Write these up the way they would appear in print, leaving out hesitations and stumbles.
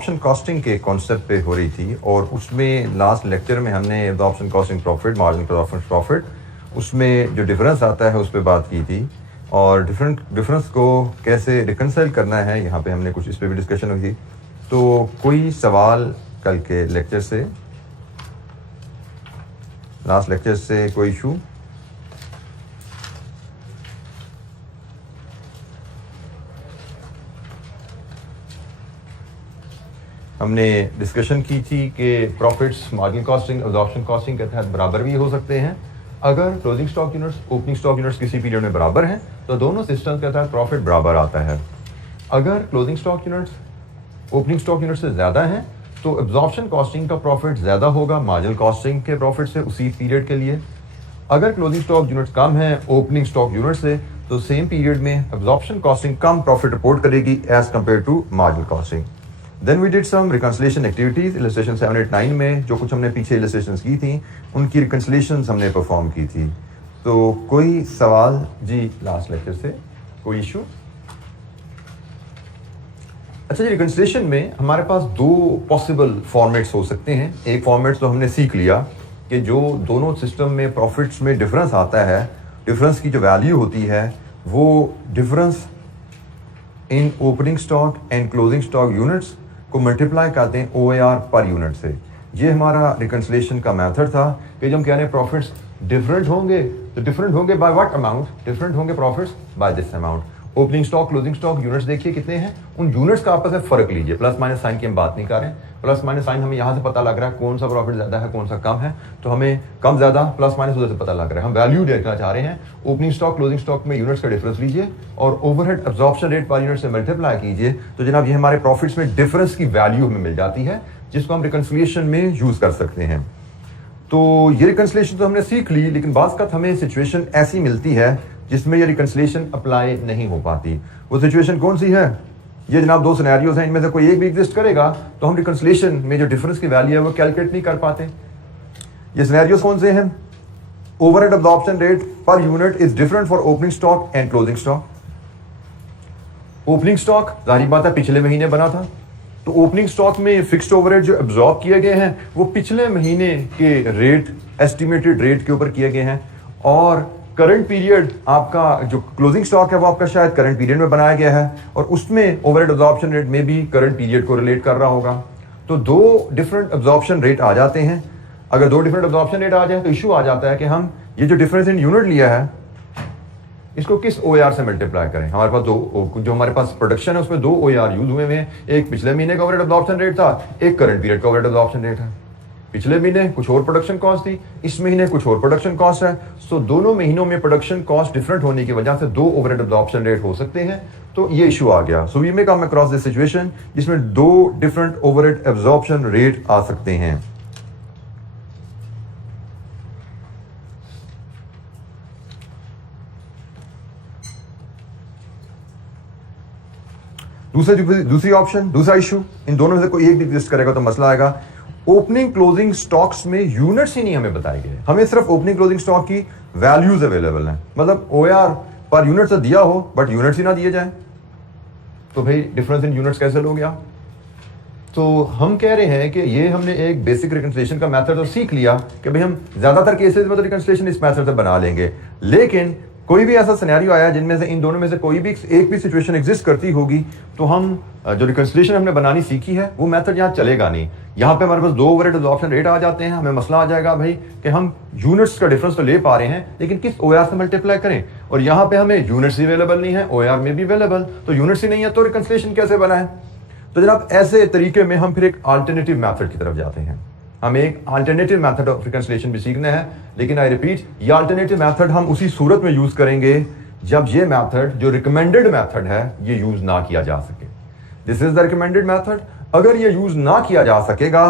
Absorption costing के concept पे हो रही थी और उसमें लास्ट लेक्चर में हमने absorption costing profit, marginal cost profit, उसमें जो डिफरेंस आता है उस पर बात की थी और डिफरेंस को कैसे रिकंसाइल करना है, यहाँ पे हमने कुछ इस पर भी डिस्कशन हुई थी। तो कोई सवाल कल के लेक्चर से, लास्ट लेक्चर से कोई इशू? हमने डिस्कशन की थी कि profits marginal costing, absorption costing के तहत बराबर भी हो सकते हैं। अगर closing stock units, opening stock units किसी पीरियड में बराबर हैं तो दोनों सिस्टम के तहत प्रॉफिट बराबर आता है। अगर closing stock units opening stock unit से ज़्यादा हैं तो एब्जॉर्प्शन कॉस्टिंग का प्रॉफिट ज़्यादा होगा मार्जिनल कॉस्टिंग के प्रॉफिट से उसी पीरियड के लिए। अगर क्लोजिंग स्टॉक यूनिट्स कम हैं ओपनिंग स्टॉक यूनिट से तो सेम पीरियड में एब्जॉर्प्शन कॉस्टिंग कम प्रॉफिट रिपोर्ट करेगी as compare to marginal costing. Then we did some reconciliation activities. Illustration 7, 8, 9 में जो कुछ हमने पीछे इलस्ट्रेशन की थी उनकी रिकंसिलिएशन हमने परफॉर्म की थी। तो कोई सवाल जी लास्ट लेक्चर से, कोई इशू? अच्छा जी, रिकंसिलिएशन में हमारे पास दो पॉसिबल फॉर्मेट्स हो सकते हैं। एक फॉर्मेट तो हमने सीख लिया कि जो दोनों सिस्टम में प्रॉफिट्स में डिफरेंस आता है, डिफरेंस की जो वैल्यू होती है वो difference in opening stock and closing stock units को मल्टीप्लाई करते हैं OAR पर यूनिट से। ये हमारा रिकंसिलिएशन का मेथड था कि जब हम कह रहे हैं प्रॉफिट्स डिफरेंट होंगे तो डिफरेंट होंगे बाय व्हाट अमाउंट? डिफरेंट होंगे profits by this amount. Opening stock, closing stock units देखिए कितने हैं, उन यूनिट्स का आपस में फर्क लीजिए। प्लस माइनस साइन की हम बात नहीं कर रहे हैं। प्लस माइनस साइन हमें यहाँ से पता लग रहा है कौन सा प्रॉफिट ज्यादा है कौन सा कम है, तो हमें कम ज्यादा प्लस माइनस उधर से पता लग रहा है। हम वैल्यू देखना चाह रहे हैं। ओपनिंग स्टॉक, क्लोजिंग स्टॉक में यूनिट्स का डिफरेंस लीजिए और overhead absorption rate per unit से मल्टीप्लाई कीजिए तो जनाब ये हमारे प्रॉफिट्स में डिफरेंस की वैल्यू हमें मिल जाती है जिसको हम रिकंसिलिएशन में यूज कर सकते हैं। तो ये रिकंसिलिएशन तो हमने सीख ली, लेकिन बाज़ का हमें सिचुएशन ऐसी मिलती है जिसमें ये रिकंसिलिएशन अप्लाई नहीं हो पाती। वो सिचुएशन कौन सी है? ये जनाब दो सिनेरियोज हैं, इनमें से कोई एक भी एग्जिस्ट करेगा तो हम रिकंसिलिएशन में जो डिफरेंस की वैल्यू है वो कैलकुलेट नहीं कर पाते। ये सिनेरियोज कौन से हैं? Overhead absorption rate per unit is different for opening stock and closing stock. Opening stock जाहिर बात है पिछले महीने बना था, तो ओपनिंग स्टॉक में फिक्स्ड ओवरहेड जो एब्जॉर्ब किए गए हैं वो पिछले महीने के रेट, एस्टिमेटेड रेट के ऊपर किए गए हैं। और करंट पीरियड आपका जो क्लोजिंग स्टॉक है वो आपका शायद करंट पीरियड में बनाया गया है और उसमें ओवरहेड एब्जॉर्प्शन रेट में भी करंट पीरियड को रिलेट कर रहा होगा। तो दो डिफरेंट एब्जॉर्प्शन रेट आ जाते हैं। अगर दो डिफरेंट एब्जॉर्प्शन रेट आ जाए तो इशू आ जाता है कि हम ये जो डिफरेंस इन यूनिट लिया है इसको किस OAR से मल्टीप्लाई करें। हमारे पास जो हमारे पास प्रोडक्शन है उसमें दो OAR यूज हुए हैं। एक पिछले महीने का ओवरहेड एब्जॉर्प्शन रेट था, एक करंट पीरियड का ओवरहेड एब्जॉर्प्शन रेट है। पिछले महीने कुछ और प्रोडक्शन कॉस्ट थी, इस महीने कुछ और प्रोडक्शन कॉस्ट है। सो दोनों महीनों में प्रोडक्शन कॉस्ट डिफरेंट होने की वजह से दो ओवरहेड एब्जॉर्प्शन रेट हो सकते हैं। तो ये इशू आ गया। So we may come across this situation जिसमें दो डिफरेंट ओवरहेड एब्जॉर्प्शन रेट आ सकते हैं। दूसरी ऑप्शन, दूसरा इशू, इन दोनों में से कोई एक भी एग्जिस्ट करेगा तो मसला आएगा। ओपनिंग क्लोजिंग स्टॉक्स में यूनिट्स ही नहीं हमें बताए गए, हमें सिर्फ ओपनिंग क्लोजिंग स्टॉक की वैल्यूज अवेलेबल हैं। मतलब OAR पर यूनिट से दिया हो बट यूनिट्स ही ना दिए जाए तो भाई डिफरेंस इन यूनिट्स कैसे लोगे आप? तो हम कह रहे हैं कि ये हमने एक बेसिक रिकंसिलिएशन का मेथड तो सीख लिया कि भाई हम ज्यादातर केसेस में तो रिकंसिलिएशन इस मेथड से बना लेंगे, लेकिन कोई भी ऐसा सिनेरियो आया जिनमें से इन दोनों में से कोई भी एक भी सिचुएशन एग्जिस्ट करती होगी तो हम जो रिकंसिलिएशन हमने बनानी सीखी है वो मेथड यहाँ चलेगा नहीं। यहाँ पे हमारे पास दो ओवरहेड एब्जॉर्प्शन रेट आ जाते हैं, हमें मसला आ जाएगा भाई कि हम यूनिट्स का डिफरेंस तो ले पा रहे हैं लेकिन किस OAR से मल्टीप्लाई करें, और यहाँ पे हमें यूनिट्स ही अवेलेबल नहीं है, OAR में भी अवेलेबल, तो यूनिट्स ही नहीं है तो रिकंसिलिएशन कैसे बनाए? तो जनाब ऐसे तरीके में हम फिर एक अल्टरनेटिव मैथड की तरफ जाते हैं। हमें एक अल्टरनेटिव मेथड ऑफ रिकंसिलिएशन भी सीखना है, लेकिन आई रिपीट ये अल्टरनेटिव मेथड हम उसी सूरत में यूज करेंगे जब ये मेथड जो रिकमेंडेड मेथड है ये यूज ना किया जा सके। This is the recommended method. अगर ये यूज ना किया जा सकेगा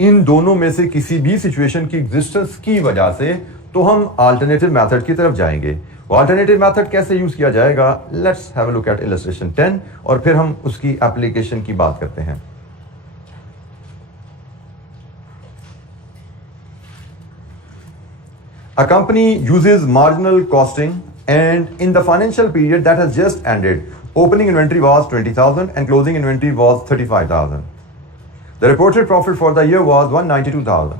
इन दोनों में से किसी भी सिचुएशन की एग्जिस्टेंस की वजह से तो हम अल्टरनेटिव मेथड की तरफ जाएंगे। वो अल्टरनेटिव मेथड कैसे यूज किया जाएगा? Let's have a look at illustration 10 और फिर हम उसकी एप्लीकेशन की बात करते हैं। A company uses marginal costing and in the financial period that has just ended, opening inventory was 20,000 and closing inventory was 35,000. The reported profit for the year was 192,000.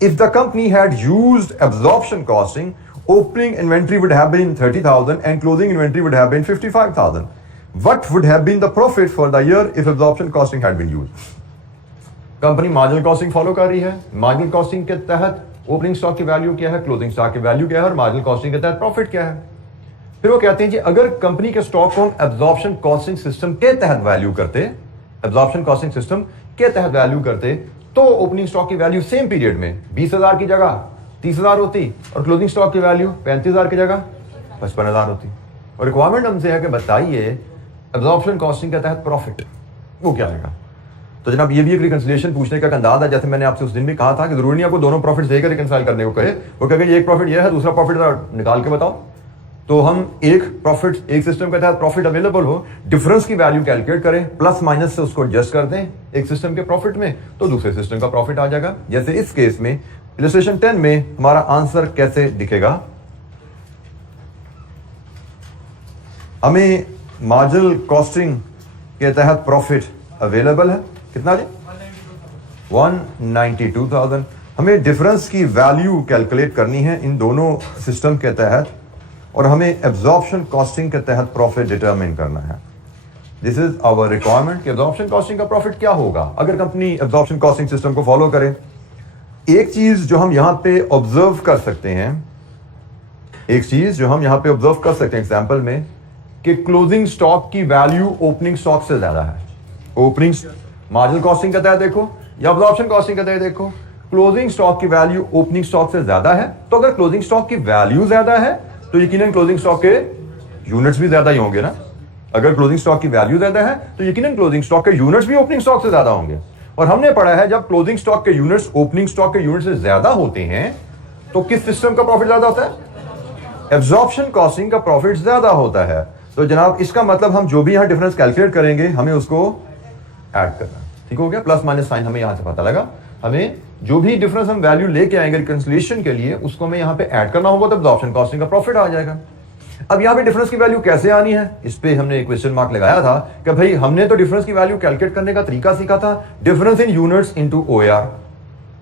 If the company had used absorption costing, opening inventory would have been 30,000 and closing inventory would have been 55,000. What would have been the profit for the year if absorption costing had been used? Company marginal costing follow कर रही है। Marginal costing के तहत opening stock की value क्या है, closing stock की value क्या है और मार्जिनल कॉस्टिंग के तहत प्रॉफिट क्या है। फिर वो कहते हैं जी अगर कंपनी के स्टॉक को एब्जॉर्प्शन कॉस्टिंग सिस्टम के तहत वैल्यू करते, एब्जॉर्प्शन कॉस्टिंग सिस्टम के तहत वैल्यू करते तो ओपनिंग स्टॉक की वैल्यू सेम पीरियड में 20,000 की जगह 30,000 होती और क्लोजिंग स्टॉक की वैल्यू 35,000 की जगह 55,000 होती। और रिक्वायरमेंट हमसे है कि बताइए एब्जॉर्प्शन कॉस्टिंग के तहत प्रॉफिट वो क्या आएगा। तो जनाब ये भी एक रिकंसिलिएशन पूछने का अंदाज है, जैसे मैंने आपसे उस दिन भी कहा था कि जरूरी नहीं आपको दोनों प्रॉफिट देकर रिकंसाइल करने को कहे, वो कहेगा एक प्रॉफिट ये है दूसरा प्रॉफिट निकाल के बताओ। तो हम एक प्रॉफिट एक सिस्टम के तहत प्रॉफिट अवेलेबल हो डिफरेंस की वैल्यू कैलकुलेट करें, प्लस माइनस से उसको एडजस्ट कर दें एक सिस्टम के प्रॉफिट में, तो दूसरे सिस्टम का प्रॉफिट आ जाएगा। जैसे इस केस में इलस्ट्रेशन 10 में हमारा आंसर कैसे दिखेगा, हमें मार्जिनल कॉस्टिंग के तहत प्रॉफिट अवेलेबल है कितना जी 192,000। हमें डिफरेंस की वैल्यू कैलकुलेट करनी है इन दोनों सिस्टम के तहत और हमें एब्जॉर्प्शन कॉस्टिंग के तहत प्रॉफिट डिटरमिन करना है। दिस इज आवर रिक्वायरमेंट कि एब्जॉर्प्शन कॉस्टिंग का प्रॉफिट क्या होगा अगर कंपनी एब्जॉर्प्शन कॉस्टिंग सिस्टम को फॉलो करे। एक चीज जो हम यहां पे ऑब्जर्व कर सकते हैं, एक चीज जो हम यहां पे ऑब्जर्व कर सकते हैं एग्जांपल में कि क्लोजिंग स्टॉक की वैल्यू ओपनिंग स्टॉक से ज्यादा है। ओपनिंग मार्जिनल कॉस्टिंग के तहत देखो या एब्जॉर्प्शन कॉस्टिंग के तहत देखो, क्लोजिंग स्टॉक की वैल्यू ओपनिंग स्टॉक से ज्यादा है। तो अगर क्लोजिंग स्टॉक की वैल्यू ज्यादा है तो यकीनन क्लोजिंग स्टॉक के यूनिट्स भी ज्यादा ही होंगे ना। अगर क्लोजिंग स्टॉक की वैल्यू ज्यादा है तो यकीनन क्लोजिंग स्टॉक के यूनिट्स भी ओपनिंग स्टॉक से ज्यादा होंगे। और हमने पढ़ा है जब क्लोजिंग स्टॉक के यूनिट्स ओपनिंग स्टॉक के यूनिट से ज्यादा होते हैं तो किस सिस्टम का प्रॉफिट ज्यादा होता है, एब्जॉर्प्शन कॉस्टिंग का प्रॉफिट ज्यादा होता है। तो जनाब इसका मतलब हम जो भी यहां डिफरेंस कैलकुलेट करेंगे हमें उसको ऐड करना, ठीक हो गया। प्लस माइनस साइन हमें यहां से पता लगा, हमें जो भी डिफरेंस हम वैल्यू लेके आएंगे रिकंसिलिएशन के लिए उसको हमें यहां पे ऐड करना होगा तो एब्जॉर्प्शन कॉस्टिंग का प्रॉफिट आ जाएगा। अब यहां पे डिफरेंस की वैल्यू कैसे आनी है इस पे हमने एक क्वेश्चन मार्क लगाया था कि भाई हमने तो डिफरेंस की वैल्यू कैलकुलेट करने का तरीका सीखा था difference in units into OR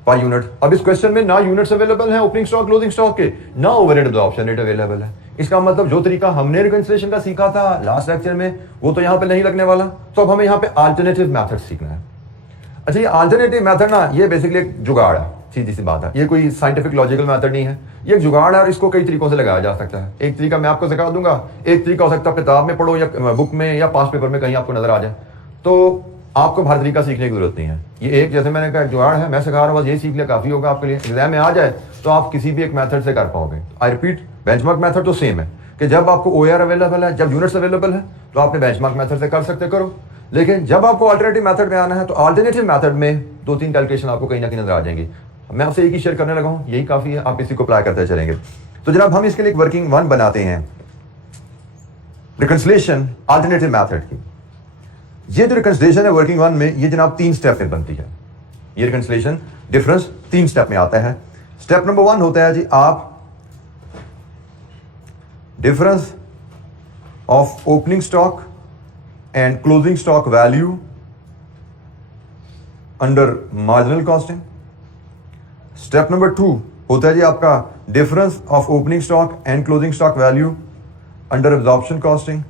per unit. अब इस क्वेश्चन में ना यूनिट्स अवेलेबल है ओपनिंग स्टॉक क्लोजिंग स्टॉक के, ना ओवरहेड एब्जॉर्प्शन रेट अवेलेबल है। इसका मतलब जो तरीका हमने रिकंसिलिएशन का सीखा था लास्ट लेक्चर में वो तो यहां पे नहीं लगने वाला। तो अब हमें यहां पे अल्टरनेटिव मेथड सीखना है। अच्छा ये अल्टरनेटिव मेथड ना ये बेसिकली एक जुगाड़ है, सीधी सी बात है, ये कोई साइंटिफिक लॉजिकल मेथड नहीं है, ये एक जुगाड़ है और इसको कई तरीकों से लगाया जा सकता है। एक तरीका मैं आपको सिखा दूंगा, एक तरीका हो सकता है किताब में पढ़ो या बुक में या पास पेपर में कहीं आपको नजर आ जाए, तो आपको हर तरीका सीखने की जरूरत नहीं है। ये एक जैसे मैंने कहा जुगाड़ है, मैं सिखा रहा हूँ, बस यही सीख लिया काफी होगा आपके लिए। एग्जाम में आ जाए तो आप किसी भी एक मेथड से कर पाओगे। आई रिपीट बेंचमार्क मेथड तो सेम है कि जब आपको ओआर अवेलेबल है, जब यूनिट्स अवेलेबल है तो आपने बेंचमार्क मेथड से कर सकते करो, लेकिन जब आपको अल्टरनेटिव मेथड में आना है तो अल्टरनेटिव मेथड में 2-3 कैलकुलेशन आपको कहीं ना कहीं नजर आ जाएंगी। मैं आपसे एक ही शेयर करने लगा हूं, यही काफी है, आप इसी को अप्लाई करते चलेंगे। तो जनाब हम इसके लिए एक वर्किंग वन बनाते हैं रिकंसिलिएशन अल्टरनेटिव मेथड की। ये जो रिकंसिलिएशन है वर्किंग वन में ये जनाब 3 स्टेप में बनती है। ये रिकंसिलिएशन डिफरेंस 3 स्टेप में आता है। स्टेप नंबर 1 होता है जी आप difference of opening stock and closing stock value under marginal costing. Step number 2 होता है जी आपका difference of opening stock and closing stock value under absorption costing.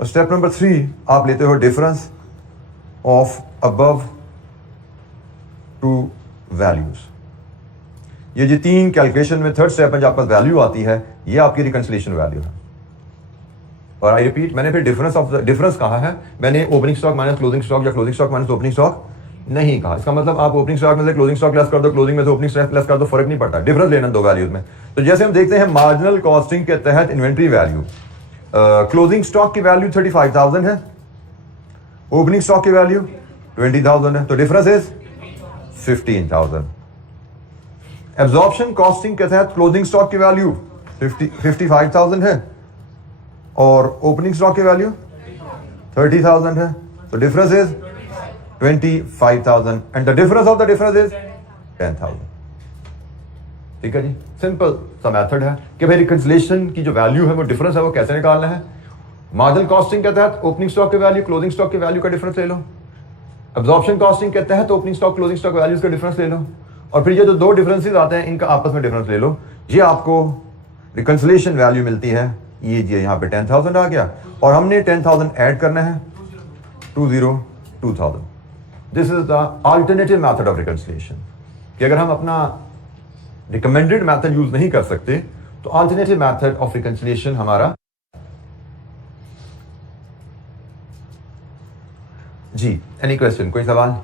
और स्टेप नंबर 3 आप लेते हो डिफरेंस ऑफ अबव 2 वैल्यूज। ये जी 3 कैलकुलेशन में third step में जो आपका वैल्यू आती है ये आपकी रिकंसिलिएशन वैल्यू है। और आई रिपीट मैंने फिर डिफरेंस कहा है, मैंने opening stock minus closing stock या closing stock minus opening stock नहीं कहा। इसका मतलब आप ओपनिंग स्टॉक में से क्लोजिंग स्टॉक लेस कर दो, क्लोजिंग में से ओपनिंग स्टॉक लेस कर दो, फर्क नहीं पड़ता, डिफरेंस लेना 2 वैल्यूज में। तो जैसे हम देखते हैं मार्जिनल कॉस्टिंग के तहत इन्वेंट्री वैल्यू, क्लोजिंग स्टॉक की वैल्यू 35,000 है, ओपनिंग स्टॉक की वैल्यू 20,000 है, तो डिफरेंस इज 15,000। एब्जॉर्प्शन कॉस्टिंग के तहत क्लोजिंग स्टॉक की वैल्यू 55,000 है और ओपनिंग स्टॉक की वैल्यू 30,000 है, तो difference is 25,000 and the difference of the difference is 10,000। ठीक है जी, सिंपल सा मेथड है कि भाई रिकंसिलिएशन की जो वैल्यू है वो डिफरेंस है वो कैसे निकालना है। मार्जिनल कॉस्टिंग के तहत ओपनिंग स्टॉक की वैल्यू क्लोजिंग स्टॉक की वैल्यू का डिफरेंस ले लो, एब्जॉर्प्शन कॉस्टिंग के तहत opening stock closing stock values का डिफरेंस ले लो, और फिर ये जो दो डिफरेंसेस आते हैं इनका आपस में डिफरेंस ले लो, ये आपको रिकंसिलिएशन वैल्यू मिलती है। ये यहाँ पे 10,000 आ गया और हमने 10,000 ऐड करना है 2,000। This is the alternative method of reconciliation, कि अगर हम अपना रिकमेंडेड मेथड यूज नहीं कर सकते तो अल्टरनेटिव मेथड ऑफ रिकंसिलिएशन हमारा। जी, एनी क्वेश्चन, कोई सवाल?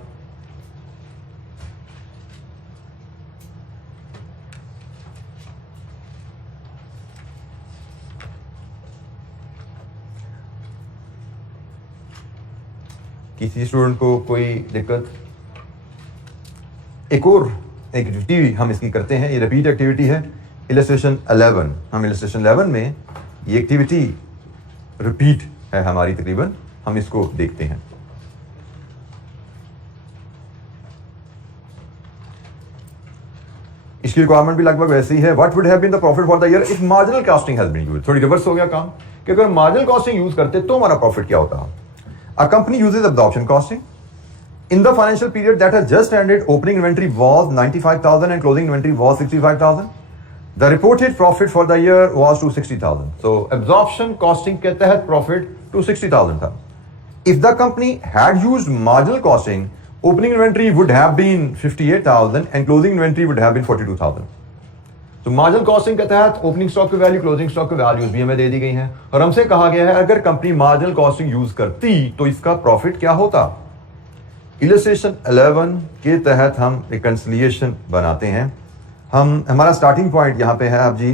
किसी स्टूडेंट को कोई दिक्कत? एक और एक्टिविटी हम इसकी करते हैं, ये रिपीट एक्टिविटी है, इलस्ट्रेशन 11। हम इलस्ट्रेशन 11 में ये एक्टिविटी रिपीट है हमारी तकरीबन, हम इसको देखते हैं। इसकी रिक्वायरमेंट भी लगभग वैसी ही है। What would have been the profit for the year if marginal costing has been used. थोड़ी रिवर्स हो गया काम, कि अगर मार्जिनल कॉस्टिंग यूज करते तो हमारा प्रॉफिट क्या होता। A company uses absorption costing. In the financial period that has just ended, opening inventory was 95,000 and closing inventory was 65,000. The reported profit for the year was 260,000. So absorption costing के तहत profit 260,000 था. If the company had used marginal costing, opening inventory would have been 58,000 and closing inventory would have been 42,000. तो marginal costing के तहत opening stock की value closing stock की values भी हमें दे दी गई हैं, और हमसे कहा गया है अगर कंपनी मार्जिनल कॉस्टिंग यूज करती तो इसका प्रॉफिट क्या होता। इलस्ट्रेशन 11 के तहत हम रिकंसिलिएशन बनाते हैं। हमारा स्टार्टिंग पॉइंट यहां पे है अब जी,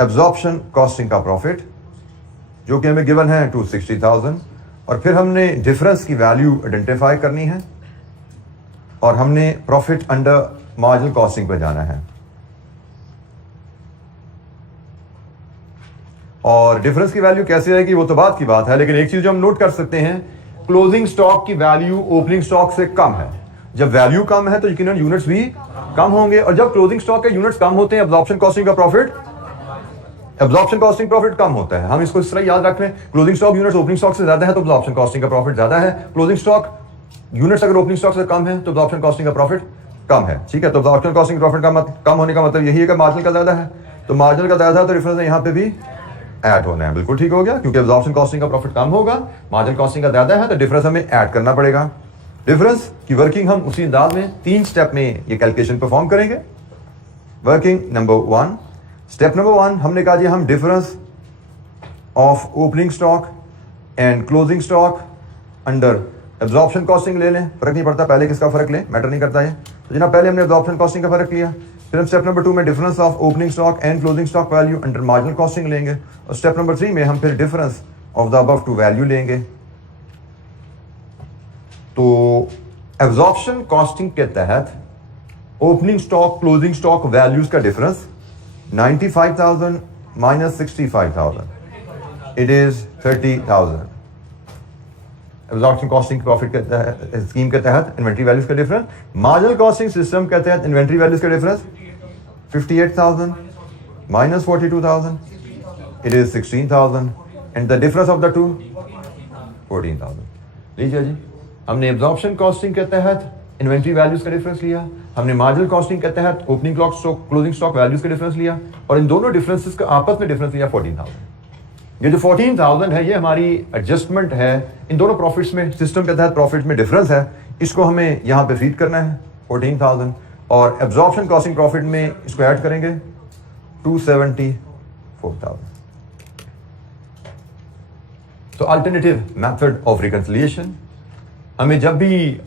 एब्जॉर्प्शन कॉस्टिंग का प्रॉफिट जो कि हमें गिवन है 260,000, और फिर हमने डिफरेंस की वैल्यू आइडेंटिफाई करनी है और हमने प्रॉफिट अंडर मार्जिनल कॉस्टिंग पे जाना है। और डिफरेंस की वैल्यू कैसे आएगी वो तो बात की बात है, लेकिन एक चीज जो हम नोट कर सकते हैं, क्लोजिंग स्टॉक की वैल्यू ओपनिंग स्टॉक से कम है। जब वैल्यू कम है तो यकीनन यूनिट्स भी कम होंगे, और जब क्लोजिंग स्टॉक के यूनिट्स कम होते हैं एब्जॉर्प्शन कॉस्टिंग का प्रॉफिट कम होता है। हम इसको इस तरह याद रख लें, closing stock units opening stock से ज्यादा है तो एब्जॉर्प्शन कॉस्टिंग का प्रॉफिट ज्यादा है। क्लोजिंग स्टॉक यूनिट्स अगर ओपनिंग स्टॉक से कम है तो एब्जॉर्प्शन कॉस्टिंग का प्रॉफिट कम है। ठीक है, तो एब्जॉर्प्शन कॉस्टिंग प्रॉफिट का कम होने का मतलब यही है कि मार्जिनल का ज्यादा है, तो मार्जिनल का ज्यादा है तो डिफरेंस यहाँ पे भी ऐड होना है। बिल्कुल ठीक हो गया, क्योंकि एब्जॉर्प्शन कॉस्टिंग का प्रॉफिट कम होगा, मार्जिनल कॉस्टिंग का ज्यादा है, तो डिफरेंस हमें ऐड करना पड़ेगा। डिफरेंस की वर्किंग हम उसी अंदाज में 3 स्टेप में ये कैलकुलेशन परफॉर्म करेंगे। वर्किंग नंबर 1, स्टेप नंबर 1 हमने कहा जी हम difference of opening stock and closing stock under absorption costing ले लें। फर्क नहीं पड़ता पहले किसका फर्क लें, मैटर नहीं करता है। तो जनाब पहले हमने एब्जॉर्प्शन कॉस्टिंग का फर्क लिया, फिर हम स्टेप नंबर 2 में difference of opening stock and closing stock value under marginal costing लेंगे, और स्टेप नंबर 3 में हम फिर difference of the above two value लेंगे। तो एब्जॉर्प्शन कॉस्टिंग के तहत opening stock closing stock values का difference 95,000 minus 65,000, it is 30,000। Absorption costing profit के तहत स्कीम के तहत इन्वेंट्री वैल्यूज का डिफरेंस, मार्जिनल कॉस्टिंग सिस्टम के तहत इन्वेंट्री वैल्यूज का difference 58,000 minus 42,000, it is 16,000, and the difference of the two 14,000। लीजिए जी, हमने एब्जॉर्प्शन कॉस्टिंग के तहत इन्वेंट्री वैल्यूज का डिफरेंस लिया, हमने मार्जिनल कॉस्टिंग के तहत opening stock closing stock values का डिफरेंस लिया, और इन दोनों डिफरेंसेस का आपस में डिफरेंस लिया 14,000। ये जो 14,000 है ये हमारी एडजस्टमेंट है इन दोनों प्रॉफिट्स में, सिस्टम के तहत प्रॉफिट में डिफरेंस है, इसको हमें यहाँ पे फीड करना है 14,000, और एब्जॉर्प्शन कॉस्टिंग प्रॉफिट में इसको ऐड करेंगे 274,000। तो अल्टरनेटिव मेथड ऑफ रिकंसिलिएशन, हमें जब भी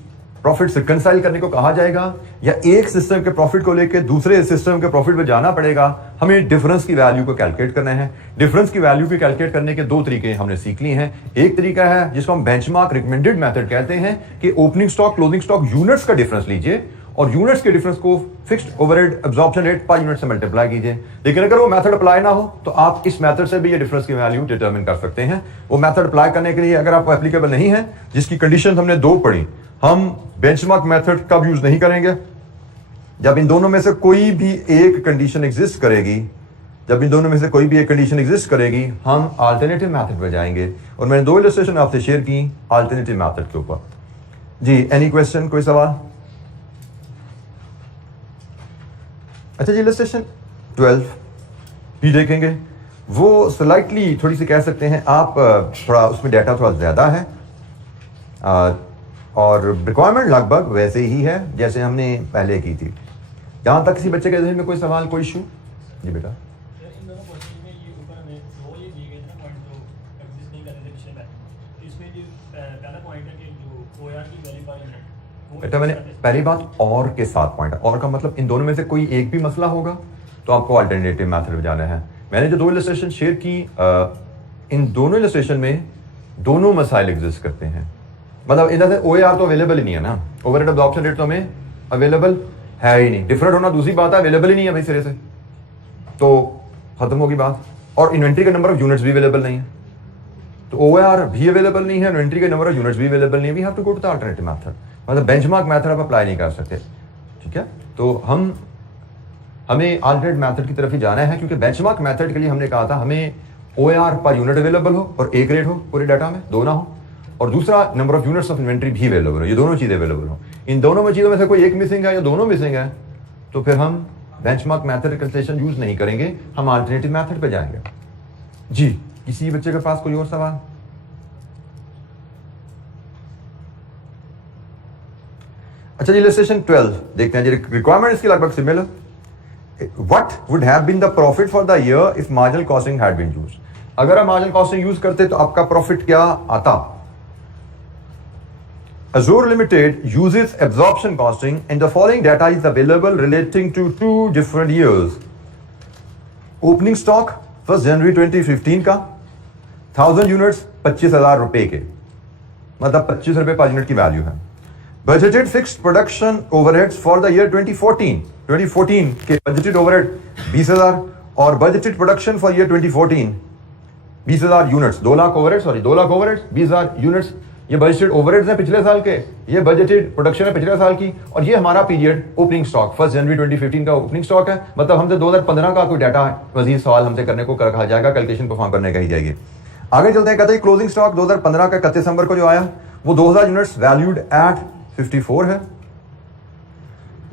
प्रॉफिट रिकंसाइल करने को कहा जाएगा या एक सिस्टम के प्रॉफिट को लेकर दूसरे सिस्टम के प्रॉफिट पे जाना पड़ेगा, हमें डिफरेंस की वैल्यू को कैलकुलेट करना है। डिफरेंस की वैल्यू को कैलकुलेट करने के 2 तरीके हमने सीख लिए हैं। एक तरीका है जिसको हम बेंचमार्क रिकमेंडेड मेथड कहते हैं कि opening stock closing stock units का डिफरेंस लीजिए और यूनिट्स के डिफरेंस को fixed overhead absorption rate per unit से मल्टीप्लाई कीजिए। लेकिन अगर वो मेथड अप्लाई ना हो तो आप इस मेथड से भी ये डिफरेंस की वैल्यू डिटरमिन कर सकते हैं। वो मेथड अप्लाई करने के लिए अगर आपको एप्लीकेबल नहीं है, जिसकी कंडीशन हमने 2 पढ़ी, हम बेंचमार्क मेथड कब यूज नहीं करेंगे, जब इन दोनों में से कोई भी एक कंडीशन एग्जिस्ट करेगी, हम अल्टरनेटिव मेथड पे जाएंगे। और मैंने 2 इलस्ट्रेशन आपसे शेयर की अल्टरनेटिव मेथड के ऊपर। जी एनी क्वेश्चन, कोई सवाल? अच्छा जी, इलस्ट्रेशन 12 भी देखेंगे। वो स्लाइटली थोड़ी सी कह सकते हैं आप, थोड़ा उसमें डाटा थोड़ा ज़्यादा है और रिक्वायरमेंट लगभग वैसे ही है जैसे हमने पहले की थी। जहाँ तक किसी बच्चे के ज़हन में कोई सवाल, कोई इशू? जी बेटा। बेटा मैंने पहली बात और के साथ पॉइंट, और का मतलब इन दोनों में से कोई एक भी मसला होगा तो आपको अल्टरनेटिव मेथड में जाना है। मैंने जो दो इलस्ट्रेशन शेयर की, इन दोनों इलस्ट्रेशन में दोनों मसाइल एग्जिस्ट करते हैं। मतलब इधर से OAR तो अवेलेबल ही नहीं है ना, ओवरहेड एब्जॉर्प्शन रेट तो हमें अवेलेबल है ही नहीं। डिफरेंट होना दूसरी बात है, अवेलेबल ही नहीं है भाई सिरे से, तो खत्म होगी बात। और इन्वेंट्री का नंबर ऑफ यूनिट्स भी अवेलेबल नहीं है, तो OAR भी अवेलेबल नहीं है, इन्वेंट्री के नंबर ऑफ यूनिट्स भी अवेलेबल नहीं है। We have to go to the alternative method, मतलब बेंचमार्क मेथड आप अप्लाई नहीं कर सकते। ठीक है, तो हमें अल्टरनेट मेथड की तरफ ही जाना है, क्योंकि बेंचमार्क मेथड के लिए हमने कहा था हमें OAR पर यूनिट अवेलेबल हो और एक रेट हो पूरे डाटा में, दो ना हो, और दूसरा number of units of inventory भी अवेलेबल हो, ये दोनों चीजें अवेलेबल हो। इन दोनों में चीजों में से कोई एक मिसिंग है या दोनों मिसिंग है, तो फिर हम बेंचमार्क मेथड रिकंसिलिएशन यूज नहीं करेंगे, हम अल्टरनेटिव मेथड पे जाएंगे। जी, किसी बच्चे के पास कोई और सवाल? अच्छा जी, इलस्ट्रेशन 12 देखते हैं जी। रिक्वायरमेंट इसकी लगभग similar. What would have been the profit for the year if marginal costing had been used? अगर आप मार्जिनल कॉस्टिंग यूज करते तो आपका प्रॉफिट क्या आता? Azure Limited uses absorption costing and the following data is available relating to 2 different years. Opening stock 1 जनवरी 2015 का 1000 units 25,000 रुपए के, मतलब 25 रुपए पर यूनिट की वैल्यू है। Budgeted fixed production overheads for the year 2014 के बजटेड ओवरहेड 20,000 और budgeted production for year 2014 20,000 units, 2 lakh overhead, sorry 2 lakh overheads 20,000 units. ये बजटेड ओवरहेड्स हैं पिछले साल के, ये बजटेड प्रोडक्शन है पिछले साल की, और ये हमारा पीरियड ओपनिंग स्टॉक 1 जनवरी 2015 का ओपनिंग स्टॉक है। मतलब हमसे 2015 का कोई डाटा मजीद सवाल हमसे करने को कहा जाएगा, कैलकुलेशन परफॉर्म करने कही जाएगी। आगे चलते हैं, कहते हैं क्लोजिंग स्टॉक 2015 का 31 दिसंबर को जो आया वो 2000 यूनिट्स वैल्यूड एट 54 है।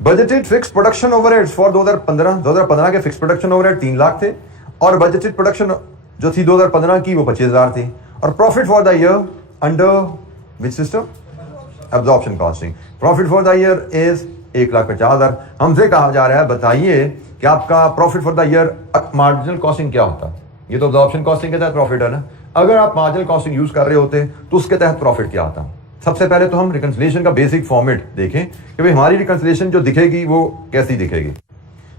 Budgeted fixed production overheads for 2015 के फिक्स्ड प्रोडक्शन ओवरहेड 3 लाख थे, और बजटेड प्रोडक्शन जो थी 2015 की वो 25,000 थी। और profit for the year under which system? Absorption costing. Profit for the year is 1,50,000। हमसे कहा जा रहा है बताइए कि आपका profit for the year marginal costing क्या होता? ये तो एब्जॉर्प्शन कॉस्टिंग के तहत प्रॉफिट है ना। अगर आप मार्जिनल कॉस्टिंग यूज कर रहे होते तो उसके तहत प्रॉफिट क्या आता? सबसे पहले तो हम रिकंसिलिएशन का बेसिक फॉर्मेट देखें कि भाई हमारी रिकंसिलिएशन जो दिखेगी वो कैसी दिखेगी।